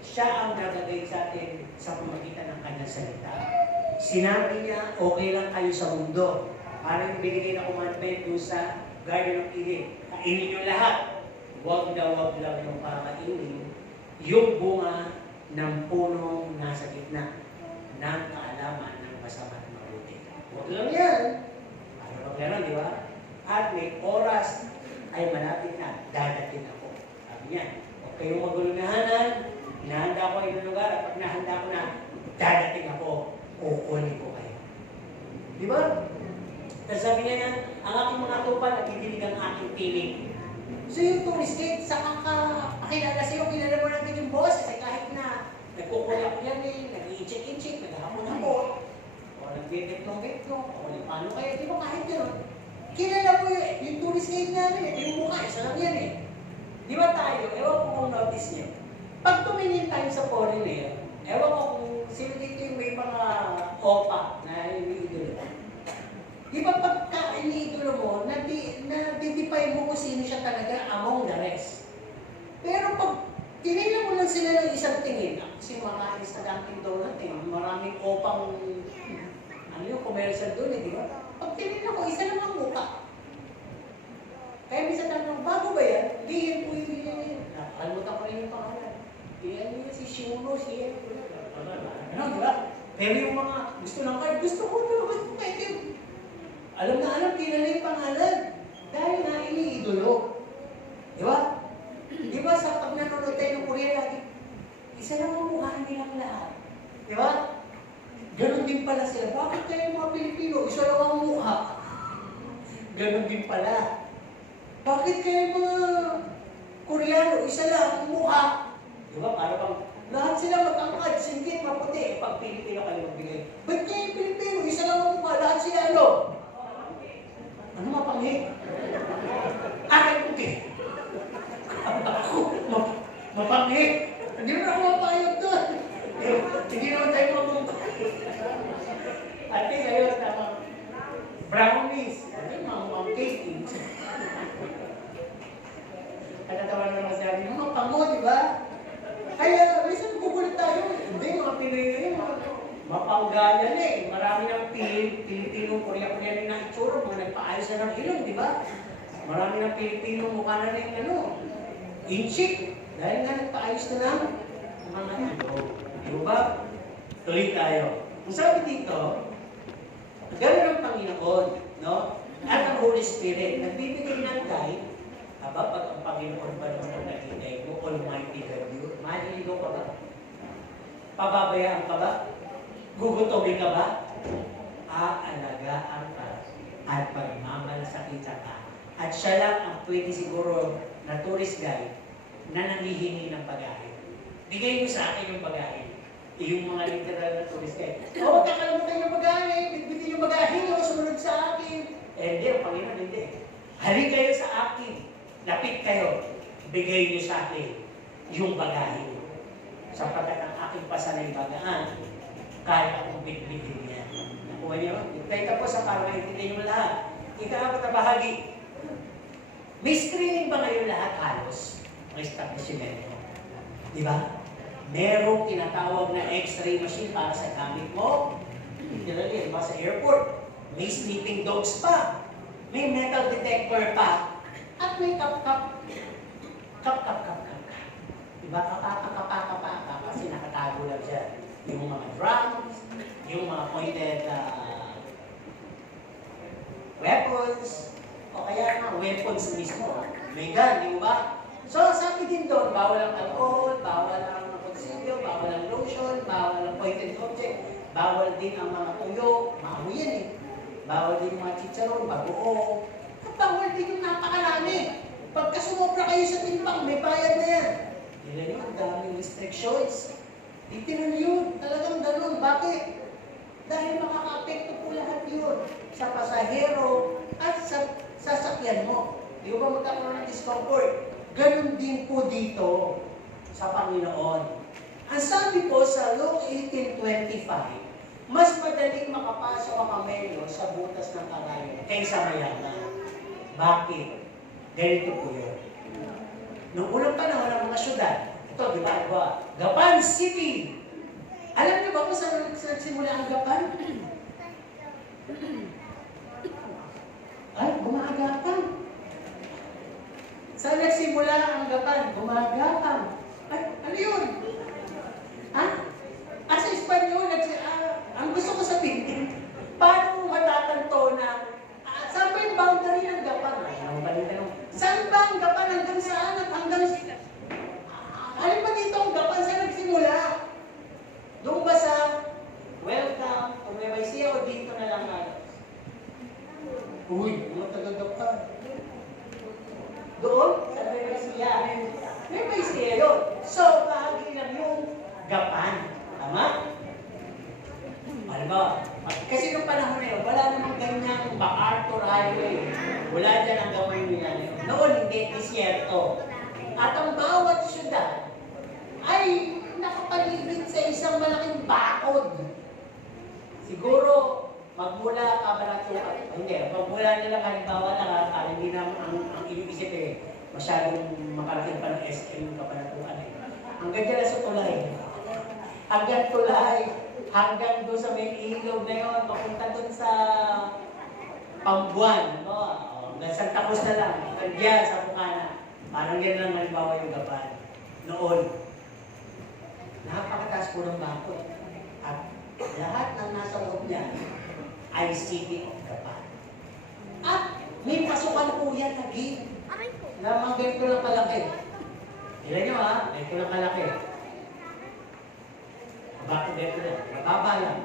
Siya ang nagagay sa atin sa pamagitan ng kanyang salita. Sinabi niya, okay lang kayo sa mundo. Parang binigay na commandment doon sa Garden of Eden. Kainin niyo lahat. Huwag lang yung kakainin yung bunga ng punong nasa gitna ng kaalaman ng masama at mabuti. Huwag lang yan. Ano bang gano'n, di ba? At may oras ay malapit na, dadating ako. Sabi niya, huwag kayong magulunahanan, hinahanda ko yung lugar, at pag nahanda ko na, dadating ako, kukunin ko kayo. Di ba? Tapos sabi niya na, ang aking mga tupa, nagdidinig ang aking piling. So yung tourist guide, saka ka pakilala sa'yo, kilala mo natin yung boss, kasi kahit na nagkukulak yan nag-i-check-in-check, naghahapon-hapon, o nag-betlong-betlong, o paano kaya, di ba kahit gano'n? Kilala mo yung tourist guide namin, yung mukha, isa lang yan eh. Di ba tayo, ewan ko kung notice niyo, pag tumingin tayo sa foreigner, ewan ko kung sino dito yung may mga opa na iniidolo. Di ba pagka iniidolo mo, na-identify mo kung sino siya talaga among the rest. Pero pag tinignan mo lang sila ng isang tingin, kasi mga Dunkin' Donut maraming opang commercial doon di ba? Pag tinignan ko, isa lang ang mukha. Kaya minsan tanong, bago ba yan? Hindi yan po yung yan. Nakalimutan ko rin yung pangalan. Yan si Shimuno, siya. Ano, di ba? Pero yung mga gusto ng card, gusto ko kahit yung alam na alam, kilala yung pangalan. Dahil na iniidolo. Di ba? Di ba sa pag nanonood tayo ng Korea lagi, isa lang ang mukha nilang lahat. Di ba? Ganon din pala sila. Bakit kayo mga Pilipino? Isa lang ang mukha. Ganon din pala. Bakit kayo mga Koreano? Isa lang ang mukha. Di ba? Para bang lahat sila matangkad, singgit, maputi. Pag Pilipino kayo magbigay. Ba't kayo Pilipino? Isa lang ang mukha. Lahat sila ano? Ano mapanghi? Akin puti. Mapanghi. Hindi na ako mapayag doon. Hindi naman tayo mabuntay. At ngayon, brownies. Ano yung mga cake? Katatawa naman sabi, mga pango, di ba? Kaya, minsan gugulit tayo. Hindi, mga Pinoy ngayon, mapanggalan eh. Marami ng Pilipino, Korea-Korean na itsura, mga nagpaayos na ng ilong, di ba? Marami ng Pilipino mukha na rin, inchik. Dahil nga nagpaayos na ng mga ilong. Di ba? Tuloy tayo. Kung sabi dito, gano'n ang Panginoon, no? At ang Holy Spirit, nagbibigay ng guide, pag ang Panginoon ba naman ang nag-guide mo, Almighty God yun, maliligaw ka ba? Pababayaan ka ba? Gugutomin ka ba? Aalagaan ka at pagmamalasakitan ka. At siya lang ang pwede siguro na tourist guide na nangihingi ng pag-ahin. Bigay mo sa akin yung pag-ahin. Yung mga literal na tourist guide. Huwag kakalimutan yung pag-ahin. Bitbitin yung pag-ahin. Sumunod sa akin. Hindi, ang Panginoon hindi. Halik kayo sa akin. Lapit kayo. Bigay niyo sa akin yung pag-ahin. Sapagkat ang aking pasanay bagaan, kaya akong bitbitin niya. Nakuha niyo? Ipay po sa para maintindihan niyo lahat. Ika-apat na bahagi. May screening ba ngayon lahat halos? Ang establishment mo. Di ba? Merong tinatawag na x-ray machine para sa gamit mo. Literally, di ba? Sa airport. May sleeping dogs pa. May metal detector pa. At may kap-kap. Kap-kap-kap-kap. Diba? Kapaka kasi nakatago lang siya. Yung mga drums, yung mga pointed weapons, o kaya nga weapons mismo. May gun, di ba? So, sabi din doon, bawal ang alcohol, bawal ang kutsilyo, bawal ang lotion, bawal ang pointed object, bawal din ang mga tuyo, maamoy yan eh. Bawal din yung mga chicharon, bagoong. At bawal din yung napakarami. Pagka sumobra kayo sa timbang, may bayad na yan. Tignan nyo, ang daming restrictions. Itinan nyo yun, talagang ganun. Bakit? Dahil makaka-apekto po lahat yun sa pasahero at sa sasakyan mo. Di ba magkakaroon ng discomfort? Ganun din po dito sa Panginoon. Ang sabi po sa Luke 18:25, mas madaling makapasok ang kamelyo sa butas ng karayo kaysa mayaman. Bakit? Ganito po yun. Noong unang panahon ng mga syudad, ito, di ba? Gapan City. Alam niyo ba kung saan nagsimula ang Gapan? Ay, gumagapan. Saan nagsimula ang Gapan? Gumagapan. Ay, ano yun? Ha? Sa Espanyol, ang gusto ko sabihin, paano mo matatanto na saan ba yung boundary ng Gapan? Saan ba ang Gapan hanggang saan? Alin ba dito ang Gapan? Saan nagsimula? Doon ba sa welcome o may siya o dito na lang natin? Uy, mga taga-Gapan. Doon? Sa may siya. May siya yun. So, bahagi lang yung Gapan. Tama? Alam ba? Kasi nung panahon na yun, wala namang ganyang MacArthur Highway. Wala dyan ang gawin nila. Noon, hindi, disyerto. At ang bawat syudad ay nakapaligid sa isang malaking bakod. Siguro, magmula Kabanatuan, magmula nila halimbawa na hindi na ang iniisip masyadong makalaking pa ng SM yung Kabanatuan. Hanggang dyan sa tulay. Hanggang tulay, hanggang doon sa may ilog na yun, papunta doon sa Pambuan, no? Hanggang Santa Cruz na lang, hanggang dyan sa Bukana. Parang yan lang halimbawa yung Gapan. Noon, napakataas po ng bangko. At lahat ng nasa loob niya ay City of Gapan. At may pasukan po yan na gate na mga ganito lang kalaki. Ilan nyo ha? Ganito lang kalaki. Bakit ganito lang? Mababa lang.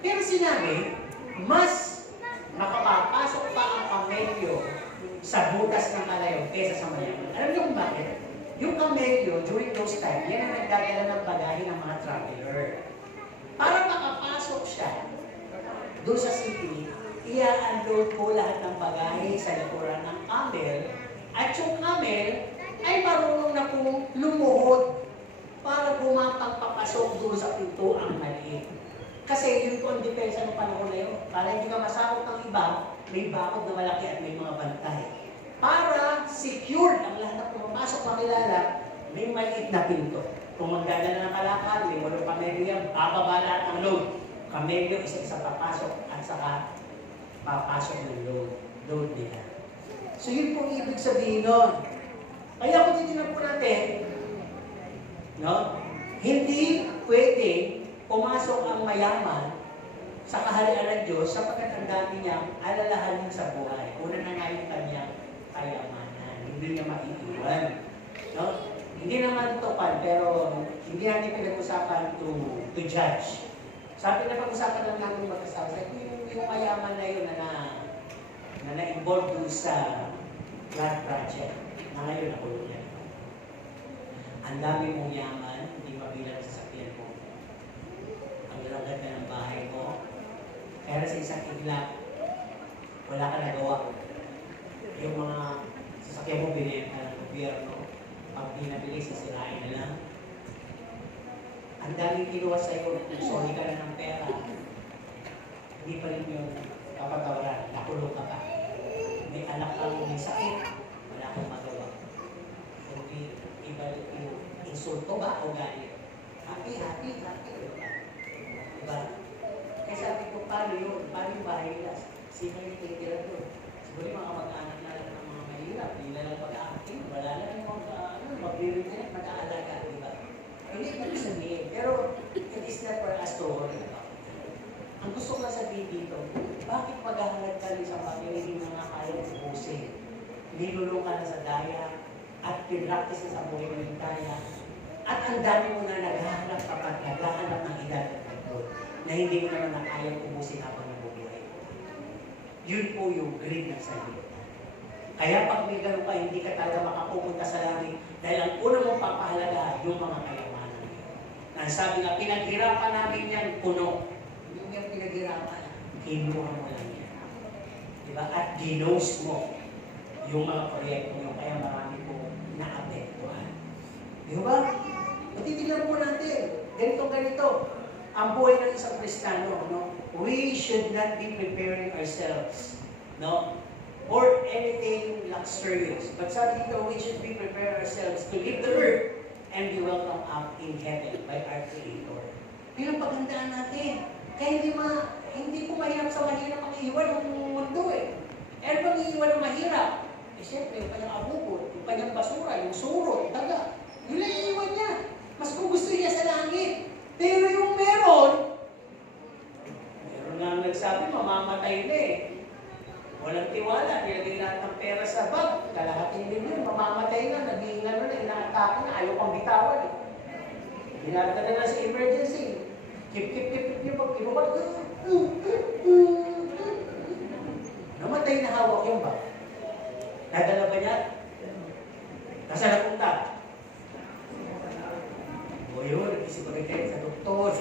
Pero sinabi, mas makapapasok pa ang kamelyo sa butas ng kalayo kaysa sa mayaman. Alam niyo kung bakit? Yung kamelyo, during those time, yan ang nagdadala ng bagahe ng mga traveler. Para makapasok siya doon sa city, i-unload po lahat ng bagahe sa likuran ng camel, at yung camel ay marunong na pong lumuhod para papasok doon sa pinto ang maliit. Kasi yun po ang depensa ng panahon na yun. Para hindi ka masakot ng iba, may bakod na malaki at may mga bantay. Para secure ang lahat na pumapasok makilala, may maliit na pinto. Kung magdadala ng kalakal, may walong kamelyo yan, bababa lahat ng load. Kamelyo, isa-isa papasok at saka papasok ng load nila. So yun po ibig sabihin nun. Kaya kung titignan po natin, no? Hindi pwede pumasok ang mayaman sa kaharian ng Diyos sapagkat ang dami niyang alalahanin sa buhay. Una na nga yung kanyang kayamanan. Hindi niya maiiwan. No? Hindi naman tupad, pero hindi natin pinag-usapan to judge. Sabi na pag-usapan lang natin mag-asawa, yung mayaman na yun na na-involve doon sa God Project na ngayon nakulong niya. Ang dami mong yaman, hindi mabilang sa sakyan mo. Ang lagad na ng bahay mo. Pero sa isang iglap, wala ka nagawa. Yung mga sasakyan mo binenta ng gobyerno, pag pinabili, sisirain na lang. Ang daming kinuha sa'yo, sorry ka na ng pera. Hindi pa rin yung kapatawaran, nakulong ka pa. May anak kang may sakit, wala kang magawa. Hindi iba yung insulto ba o galit? Happy. Diba? Kaya sabi ko, paano yun? Paano yung bahay nila? Sino yung titira doon? Siguro yung mga mag-anak na lang ng mga mahirap, hindi na lang pag-acting, wala na yung mag-re-retreat, mag-aalaga, di ba? Hindi ito sabihin, pero it is not for us to worry about. Ang gusto ko lang sabihin dito, bakit maghahanap ka rin sa bagay na hindi mo nga kaya ubusin? Nilulong ka na sa daya, at pinractice sa buhay mo yung daya, at ang dami mo na naghahanap kapag naghahanap ng edad at ito, na hindi mo naman na kaya ubusin habang nabubuhay. Yun po yung greed ng sarili. Kaya pag may gano'n ka, hindi ka talaga makapupunta sa langit dahil ang una mong papahalaga yung mga kayamanan. Nasabi nga, pinaghirapan namin yan, puno. Hindi mo yan pinaghirapan. Kinuha mo lang yan. Diba? At ginos mo yung mga proyekto nyo, kaya marami po naapektuhan. Diba? Matitignan po natin, ganito. Ang buhay ng isang Kristiyano, no? We should not be preparing ourselves, no? Or anything luxurious. But sabi dito, we should be preparing ourselves to leave the earth and be welcome up in heaven by our Creator. Yun ang paghandaan natin. Kaya hindi po mahirap sa mahirap ang iiwan ng mundo eh. Ano bang iiwan ng mahirap? Eh siyempre, yung kanyang abubot, yung kanyang basura, yung surot, daga. Yun ang iiwan niya. Mas kung gusto niya sa langit. Pero yung meron nga nagsabi, mamamatay na eh. Walang tiwala, nilagay lahat ng pera sa bag, kalahating milyon, mamamatay na, nag-iingan na, inaatake na, ayaw pang bitawan eh. Dinadala na sa emergency. Kip, pag kinubat, namatay na hawak yung bag. Nadala ba niya? Nasa napunta? O yun, nag-isip ko rin sa doktor.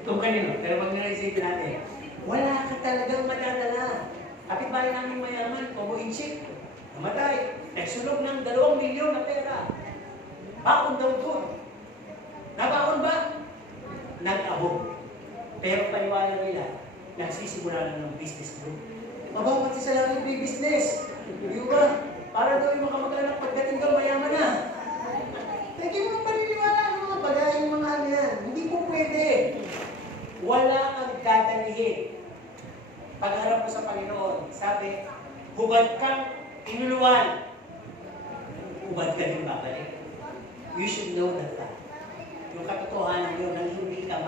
Kung kanino, pero pag nalaisipin natin, wala ka talagang madadala. Kapit-bahay namin mayaman, Kobo-Inchik, namatay. Nagsunog ng 2 milyon na pera. Bakon daw doon. Nabaon ba? Nag-abog. Pero paniwala nila, nagsisimula lang ng business group. Mababat sa langit may business. Di ba? Para daw yung mga kamag-anak pagdating daw mayaman na. Hindi mo paniniwala ang mga bagay, yung mga ano yan. Hindi po pwede. Wala kang dadalihin. Pagharap mo sa Panginoon, sabi, hubad kang inuluan. Hubad ka din babalik. You should know that fact. Yung katotohanan yun, na hindi ka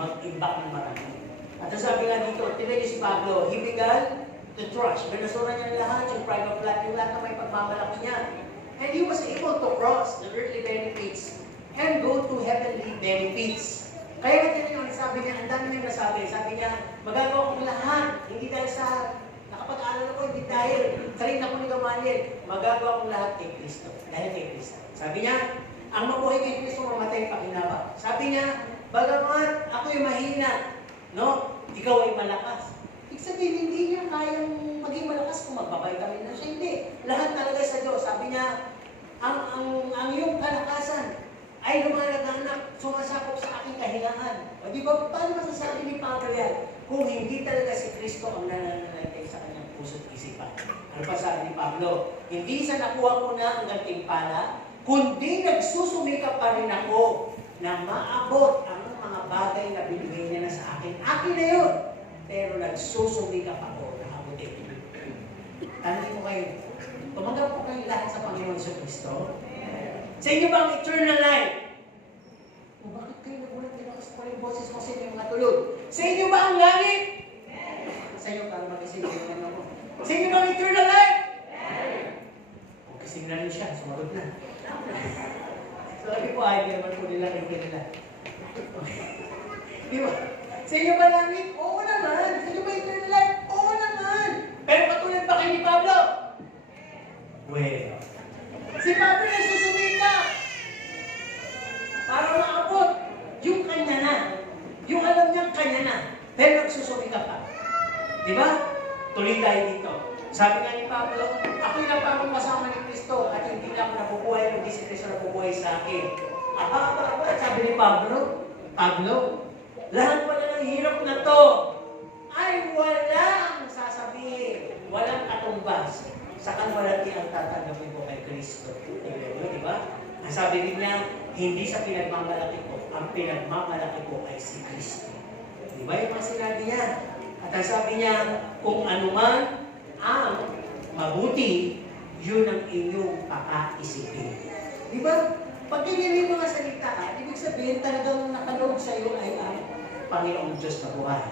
mag-imbak ng marami. At sabi nga dito, tingnan niyo si Pablo, he began to trust. Binasura niya lahat, yung pride of life, yung lahat na may pagmamalaki niya. And he was able to cross the earthly benefits and go to heavenly benefits. Kaya natin yun, sabi niya, ang dami niya nasabi. Sabi niya, magagawa kong lahat. Hindi dahil sa nakapag-aaral ako, hindi dahil sa rin ako ni Gamaliel. Magagawa kong lahat kay Kristo. Dahil kay Kristo. Sabi niya, ang mabuhay kay Kristo, mamatay pakinaba. Sabi niya, bagamat ako'y mahina, no? Ikaw ay malakas. Ibig sabihin, hindi niya kayang maging malakas kung magbabay-tamin na siya. Hindi. Lahat talaga sa Diyos. Sabi niya, ang iyong kalakasan ay lumalaganak, sumasakop sa aking kahingaan. O di ba, paano masasabi ni Pablo yan? Kung hindi talaga si Kristo ang nananalagay sa kanyang puso't isipan. Ano pa sabi ni Pablo? Hindi sa nakuha ko na ang gantimpala, kundi nagsusumikap pa rin ako na maabot ang mga bagay na binigay niya na sa akin. Akin na yun! Pero nagsusumikap ako na abutin. Tanong ko kayo, tumanggap po kayo lahat sa Panginoon sa Kristo? Sa inyo ba ang eternal life? O bakit kayo nagulat tinakas pa rin boses mo sa inyo mga tulog? Sa inyo ba ang langit? Sa inyo, para mag-isip yung ako. Sa inyo ba ang eternal life? O kasing na rin siya, sumagot na. Sabi ko, ay, naman po nila kayo nila. Di ba? Sa inyo ba langit? Oo naman. Sa inyo ba eternal life? Oo naman. Pero katulad ba kayo ni Pablo? Well, si Pablo na susumika para maabot yung kanya na. Yung alam niyang kanya na. Pero nagsusumika pa. Di ba? Tuloy tayo dito. Sabi nga ni Pablo, ako'y napamang kasama ni Kristo at hindi na ako nabubuhay kundi si Kristo nabubuhay sa akin. Aba, sabi ni Pablo, lahat wala ng hirap na to ay walang sasabihin, walang katumbas sa kanwalati ang tatanggapin ko kay Kristo. Di ba? Ang sabi rin niya, hindi sa pinagmamalaki ko, ang pinagmamalaki ko ay si Kristo. Di ba yung mga sinabi niya? At ang sabi niya, kung anuman ang mabuti, yun ang inyong kakaisipin. Di ba? Pag ganyan yung mga salita, ibig sabihin talagang nakalood sa iyo ay ang Panginoong Diyos na buhay.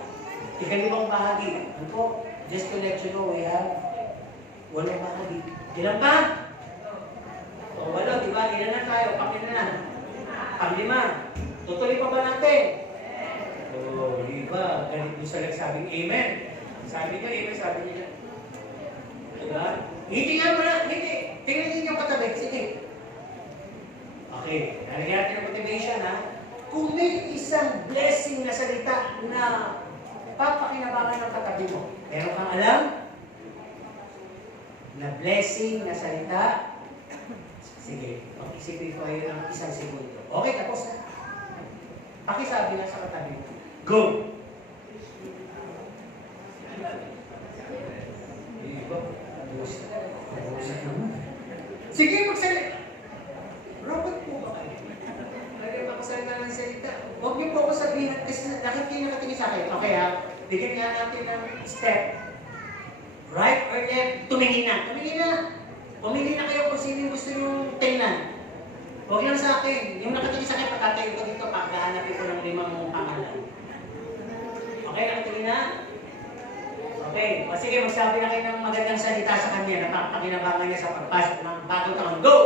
Ikalimang bahagi. Ano po? Just to let you know, we have 8 bahagi. Ilan pa? O 8, di ba? Ilan na tayo? Pang-ilan na? Pang-5. Tutuloy pa ba natin? O, di ba? Ganit mo sa nagsabing amen. Sabi niya, amen, sabi niya. Diba? Ngiti nga mo na, ngiti. Tingnan niyo yung katabi. Sige. Okay. Nalagyan natin ang motivation, ha? Kung may isang blessing na salita na papakinabangan ng katabi mo, meron kang alam na blessing na salita, sige, mag-isipin ko kayo ng 1 segundo. Okay, tapos na. Pakisabi na sa katabi mo. Go! Sige, magsalita. Robot po ba kayo? Kaya magsalita ng salita. Huwag niyo po ako sabihin, kasi nakatingin sa akin. Okay ha? Bigyan nga natin ng step. Right or left, tumingin na. Tumingin na. Pumili na kayo kung sino yung gusto nyo tingnan. Huwag lang sa akin. Yung nakatingin sa akin, pagkatayo ko dito, pagkahanapin ko ng 5 pangalan. Okay, nakatingin na? Okay. O sige, magsabi na kayo ng magandang salita sa kanya na pakinabangan niya sa pagpasok ng bagong taon. Go!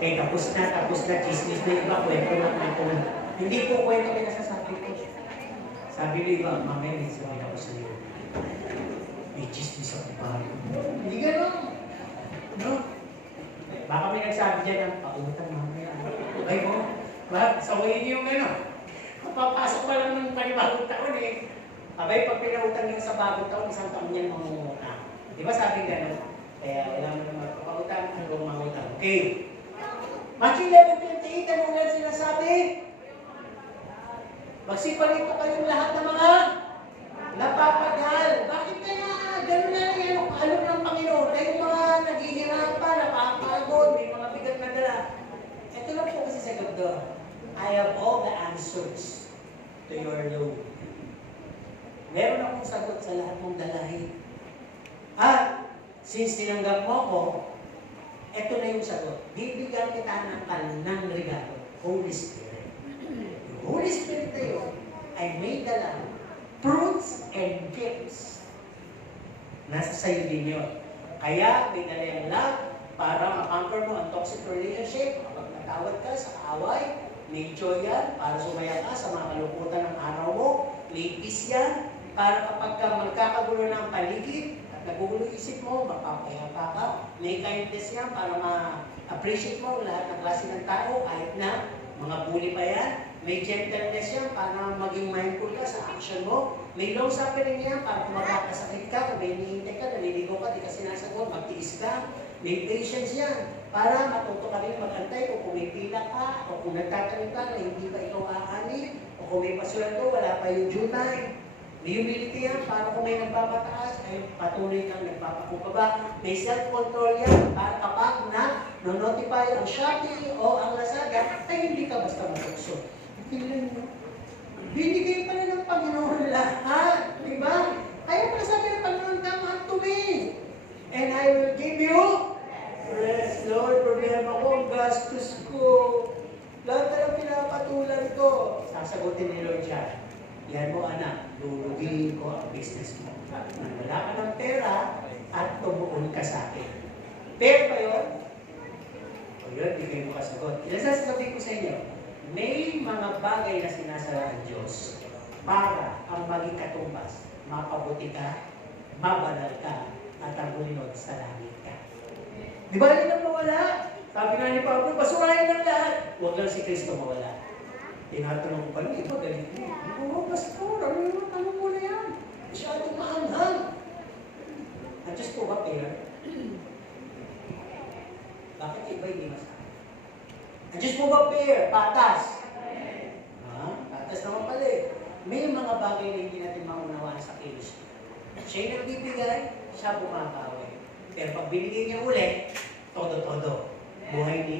Okay, tapos na, chismis na iba, kwento na. Hindi po kwento may nasasabi ko. Sabi ng iba, mamaya may sabi ako sa iyo. May chismis ako pa. Hindi gano'n. No? Baka may nagsabi dyan ng pautang mamaya. Okay mo? Sawayin niyo yung gano'n. Papasok pa lang ng panibagong taon eh. Abay, pag pinautang niyo sa bagong taon, 1 taon niyan mangungutang. Di ba sabi gano'n? Kaya wala mo naman papautang, hanggang mangutang. Okay. Matthew 11:28, ano nga sinasabi? Magsipalito kayong lahat ng mga napapagal. Bakit kaya gano'n na yung alok ng Panginoon? Kayong mga naghihirapan, napapagod, may mga bigat na dala. Ito lang po kasi sagot doon. I have all the answers to your load. Meron akong sagot sa lahat mong dalahin. At since tinanggap mo ko, ito na yung sagot. Bibigyan kita ng regalo, Holy Spirit. Yung Holy Spirit na yun ay may dala fruits and gifts. Nasa sayo din yun. Kaya may dala yung love para ma-conquer mo ang toxic relationship, kapag natawad ka sa kaaway, may joy yan para sumaya ka sa mga kalukutan ng araw mo, may peace yan para kapag ka magkakagulo ng paligid, nagugulo isip mo, mapapayapa ka. May kindness yan para ma-appreciate mo lahat ng klase ng tao, kahit na mga bully pa yan. May gentleness yan para maging mindful ka sa action mo. May long suffering yan para kung magkakasakit ka, kung may hinihintay ka, naliligo ka, di ka sinasagot, magtiis ka. May patience yan para matuto ka rin mag-antay kung pumipila ka, o kung nagtatanim ka na hindi pa ikaw aani, o kung may pasweldo, wala pa yung due time. May humility yan para kung may nagpapataas, ay patuloy kang nagpapakumbaba. May self-control yan para kapag na-notify ang Shopee o ang Lazada, ay hindi ka basta matukso. Tingnan mo. Binigay pala ng Panginoon lahat. Diba? Kaya pala sabi ng Panginoon, come unto me, and I will give you rest. Lord, problema ko, ang gastos ko. Lahat na lang pinapatulan ko. Sasagutin ni Lord yan. Yan mo anak, lulugiin ko ang business mo. Wala ka ng pera at tumuon ka sa akin. Fair ba yun? O yun, bigay mo kasagot. Ilan sasabihin ko sa inyo, may mga bagay na sinasara ang Diyos para ang maging katumbas, mapabuti ka, mabanal ka, at ang bulinod sa langit ka. Di ba rin ang mawala? Sabi nga ni Pablo, basurahin ng lahat. Huwag lang si Kristo mawala. Tinatanong ko pa lang, iba galit mo. Oo, pastor, ano mo na yan? Masyadong maanghang. Ang Diyos po ba, fair? Bakit iba hindi masabi? Ang Diyos po ba, fair? Patas? Patas naman pala eh. May mga bagay na hindi natin maunawaan sa kilos. Siya'y nagbibigay, siya bumabawi. Pero pag binigay niya ulit, todo-todo. Buhay ni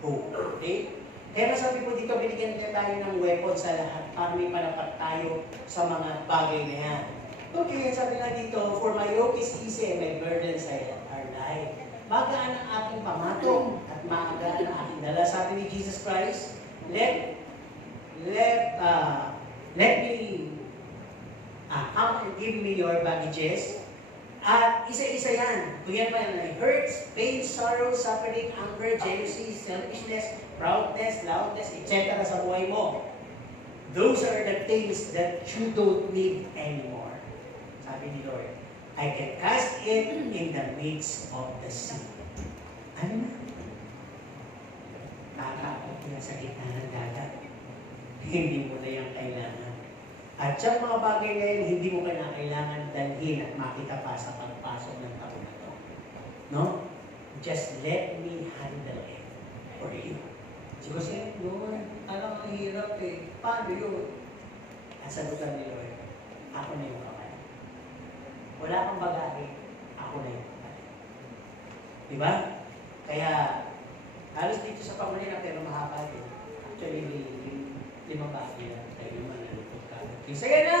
Hope. Okay? Pero sabi po dito, binigyan niya tayo ng weapon sa lahat para may panapat tayo sa mga bagay na yan. Okay, sabi nga dito, for my yoke is easy and my burdens are light. Magaan ang aking pamatong at magaan ang aking dala. Sabi ni Jesus Christ, let me come and give me your baggages. At isa-isa yan. Kung yan pa yan, hurts, pain, sorrow, suffering, anger, jealousy, selfishness, proudness, loudness, etc. sa buhay mo. Those are the things that you don't need anymore. Sabi ni Lord, I can cast it in the midst of the sea. Ano na? Nakakapot na sa gitna ng dagat. Hindi mo na yung kailangan. At yung mga bagay na yun, hindi mo kailangan dalhin at makita pa sa pagpasok ng taon na to. No? Just let me handle it for you. Siguro siya, Lord, alam ang hirap eh. Paano yun? At sagutan ni Lord, ako na yung kamay. Wala kang bagahe, ako na yung kamay. Diba? Kaya, halos dito sa pamilya na pero mahaba yun. Actually, 5 bahagi lang. Tayo yung manalukot ka. Saya na!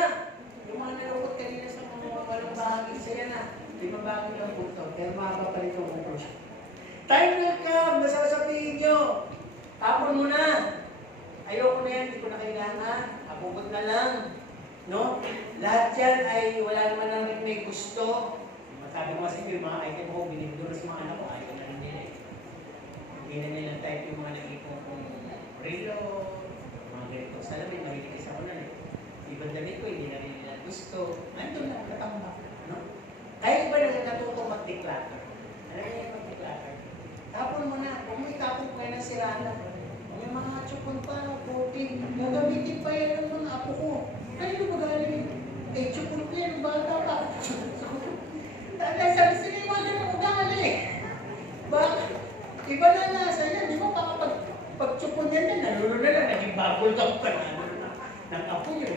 Yung mga nalukot kanina sa mga walang bahagi, saya na. 5 bahagi lang po ito. Pero mahaba pa rin itong conclusion. Time will come, nasasabihin nyo. Tapon mo na. Ayoko na yan, hindi ko na kailangan. Abubot na lang. No? Lahat yan ay wala naman lang may gusto. Sabi ko kasi yung mga item ko, binibigyan sa mga anak ko, ayaw na lang nila eh. Hindi na nila type yung mga nag-ipon kong relo, mga ganito. Salamin, mahilig isa ko na eh. Ibang damit ko, hindi na rin nila gusto. Nandun na, natambak. No? Kaya iba na natuto mag-declutter. Ano yung mag-declutter? Tapon mo na, kung may tapon ko yan ang siraan. May mga tsupon pa, puting, gagamitin pa yan ng mga apo ko. Ano ba galing? Eh, tsupon ko yan, bata pa. Sabi sila yung mga ganang ugali. Bakit? Iba na nasa yan, di ba? Pag-tsupon yan na, nalulo na lang, naging bubble top ka na. Ng apo nyo.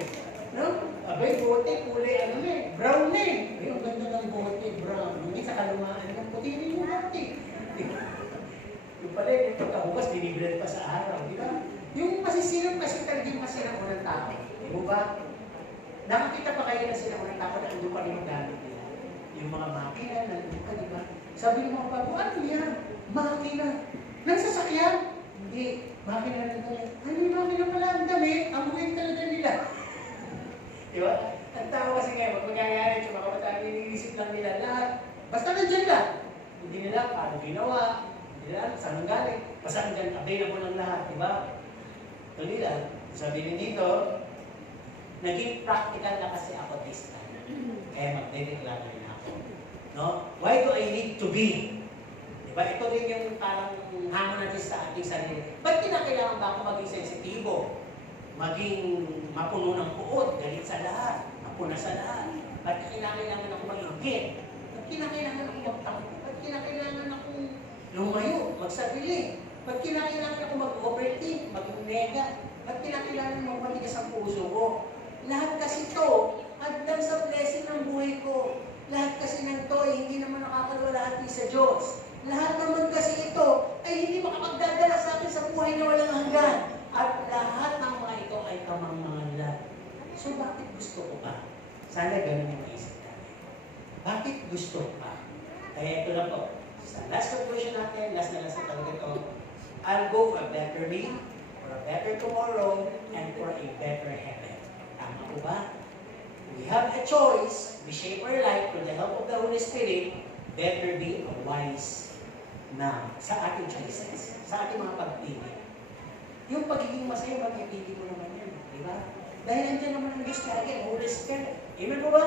No? Abay, bote, kulay, ano na eh, brown na eh. Ay, ang ganda ng bote, brown. Hindi sa kalumaan ng puti rin yung bote. Yung pala yung pagkabukas, binibilan pa sa araw, di ba? Yung masisilong kasi talagang masilang unang tao. Di mo ba? Nakakita pa kayo na sila unang tao na andun pa rin yung gamit nila. Yung mga makina, nandun pa, di ba? Sabi ng mga bago, ano yan? Makina. Nang sasakyan? Hindi. Makina na ito. Ano yung makina pala? Ang dami. Amuin talaga nila. Di ba? Ang tao kasi ngayon, pag magkakayarit yung mga kabataan, iniisip lang nila lahat. Basta nandyan lang. Hindi nila paano ginawa. Hindi nila saan ang galing. Basta nandyan, available ng lahat. Di ba? Tuloy lang. Sabi rin dito, naging practical na kasi ako this time. Kaya magdedeklara rin ako. No? Why do I need to be? Diba? Ito rin yung parang hamon natin sa ating sarili. Ba't kinakailangan ba ako maging sensitibo? Maging mapuno ng puot, galit sa lahat, mapuna sa lahat? Ba't kinakailangan ako mag-igit? Ba't kinakailangan ako magtakbo? Ba't kinakailangan ako lumayo, magsabili? Ba't kinakailangan ako mag-overthink, mag-nega? Ba't kinakailangan magmatigas ang puso ko? Lahat kasi ito, hanggang sa blessing ng buhay ko. Lahat kasi ng to, hindi naman nakakawala sa Diyos. Lahat naman kasi ito ay hindi makapagdadala sa akin sa buhay na walang hanggan. At lahat ng mga ito ay kamangmangan. So bakit gusto ko pa? Sana ganun yung maisip natin. Bakit gusto ko pa? Kaya ito lang po. Sa last conclusion natin, last na sa talaga ito, I'll go for a better me, for a better tomorrow, and for a better heaven. Tama po ba? We have a choice. We shape our life with the help of the Holy Spirit. Better be a wise na sa ating choices, sa ating mga pagpili. Yung pagiging masaya, magpipili ko naman yan. Di ba? Dahil nandiyan naman ang Diyos lagi, Holy Spirit. Amen po ba?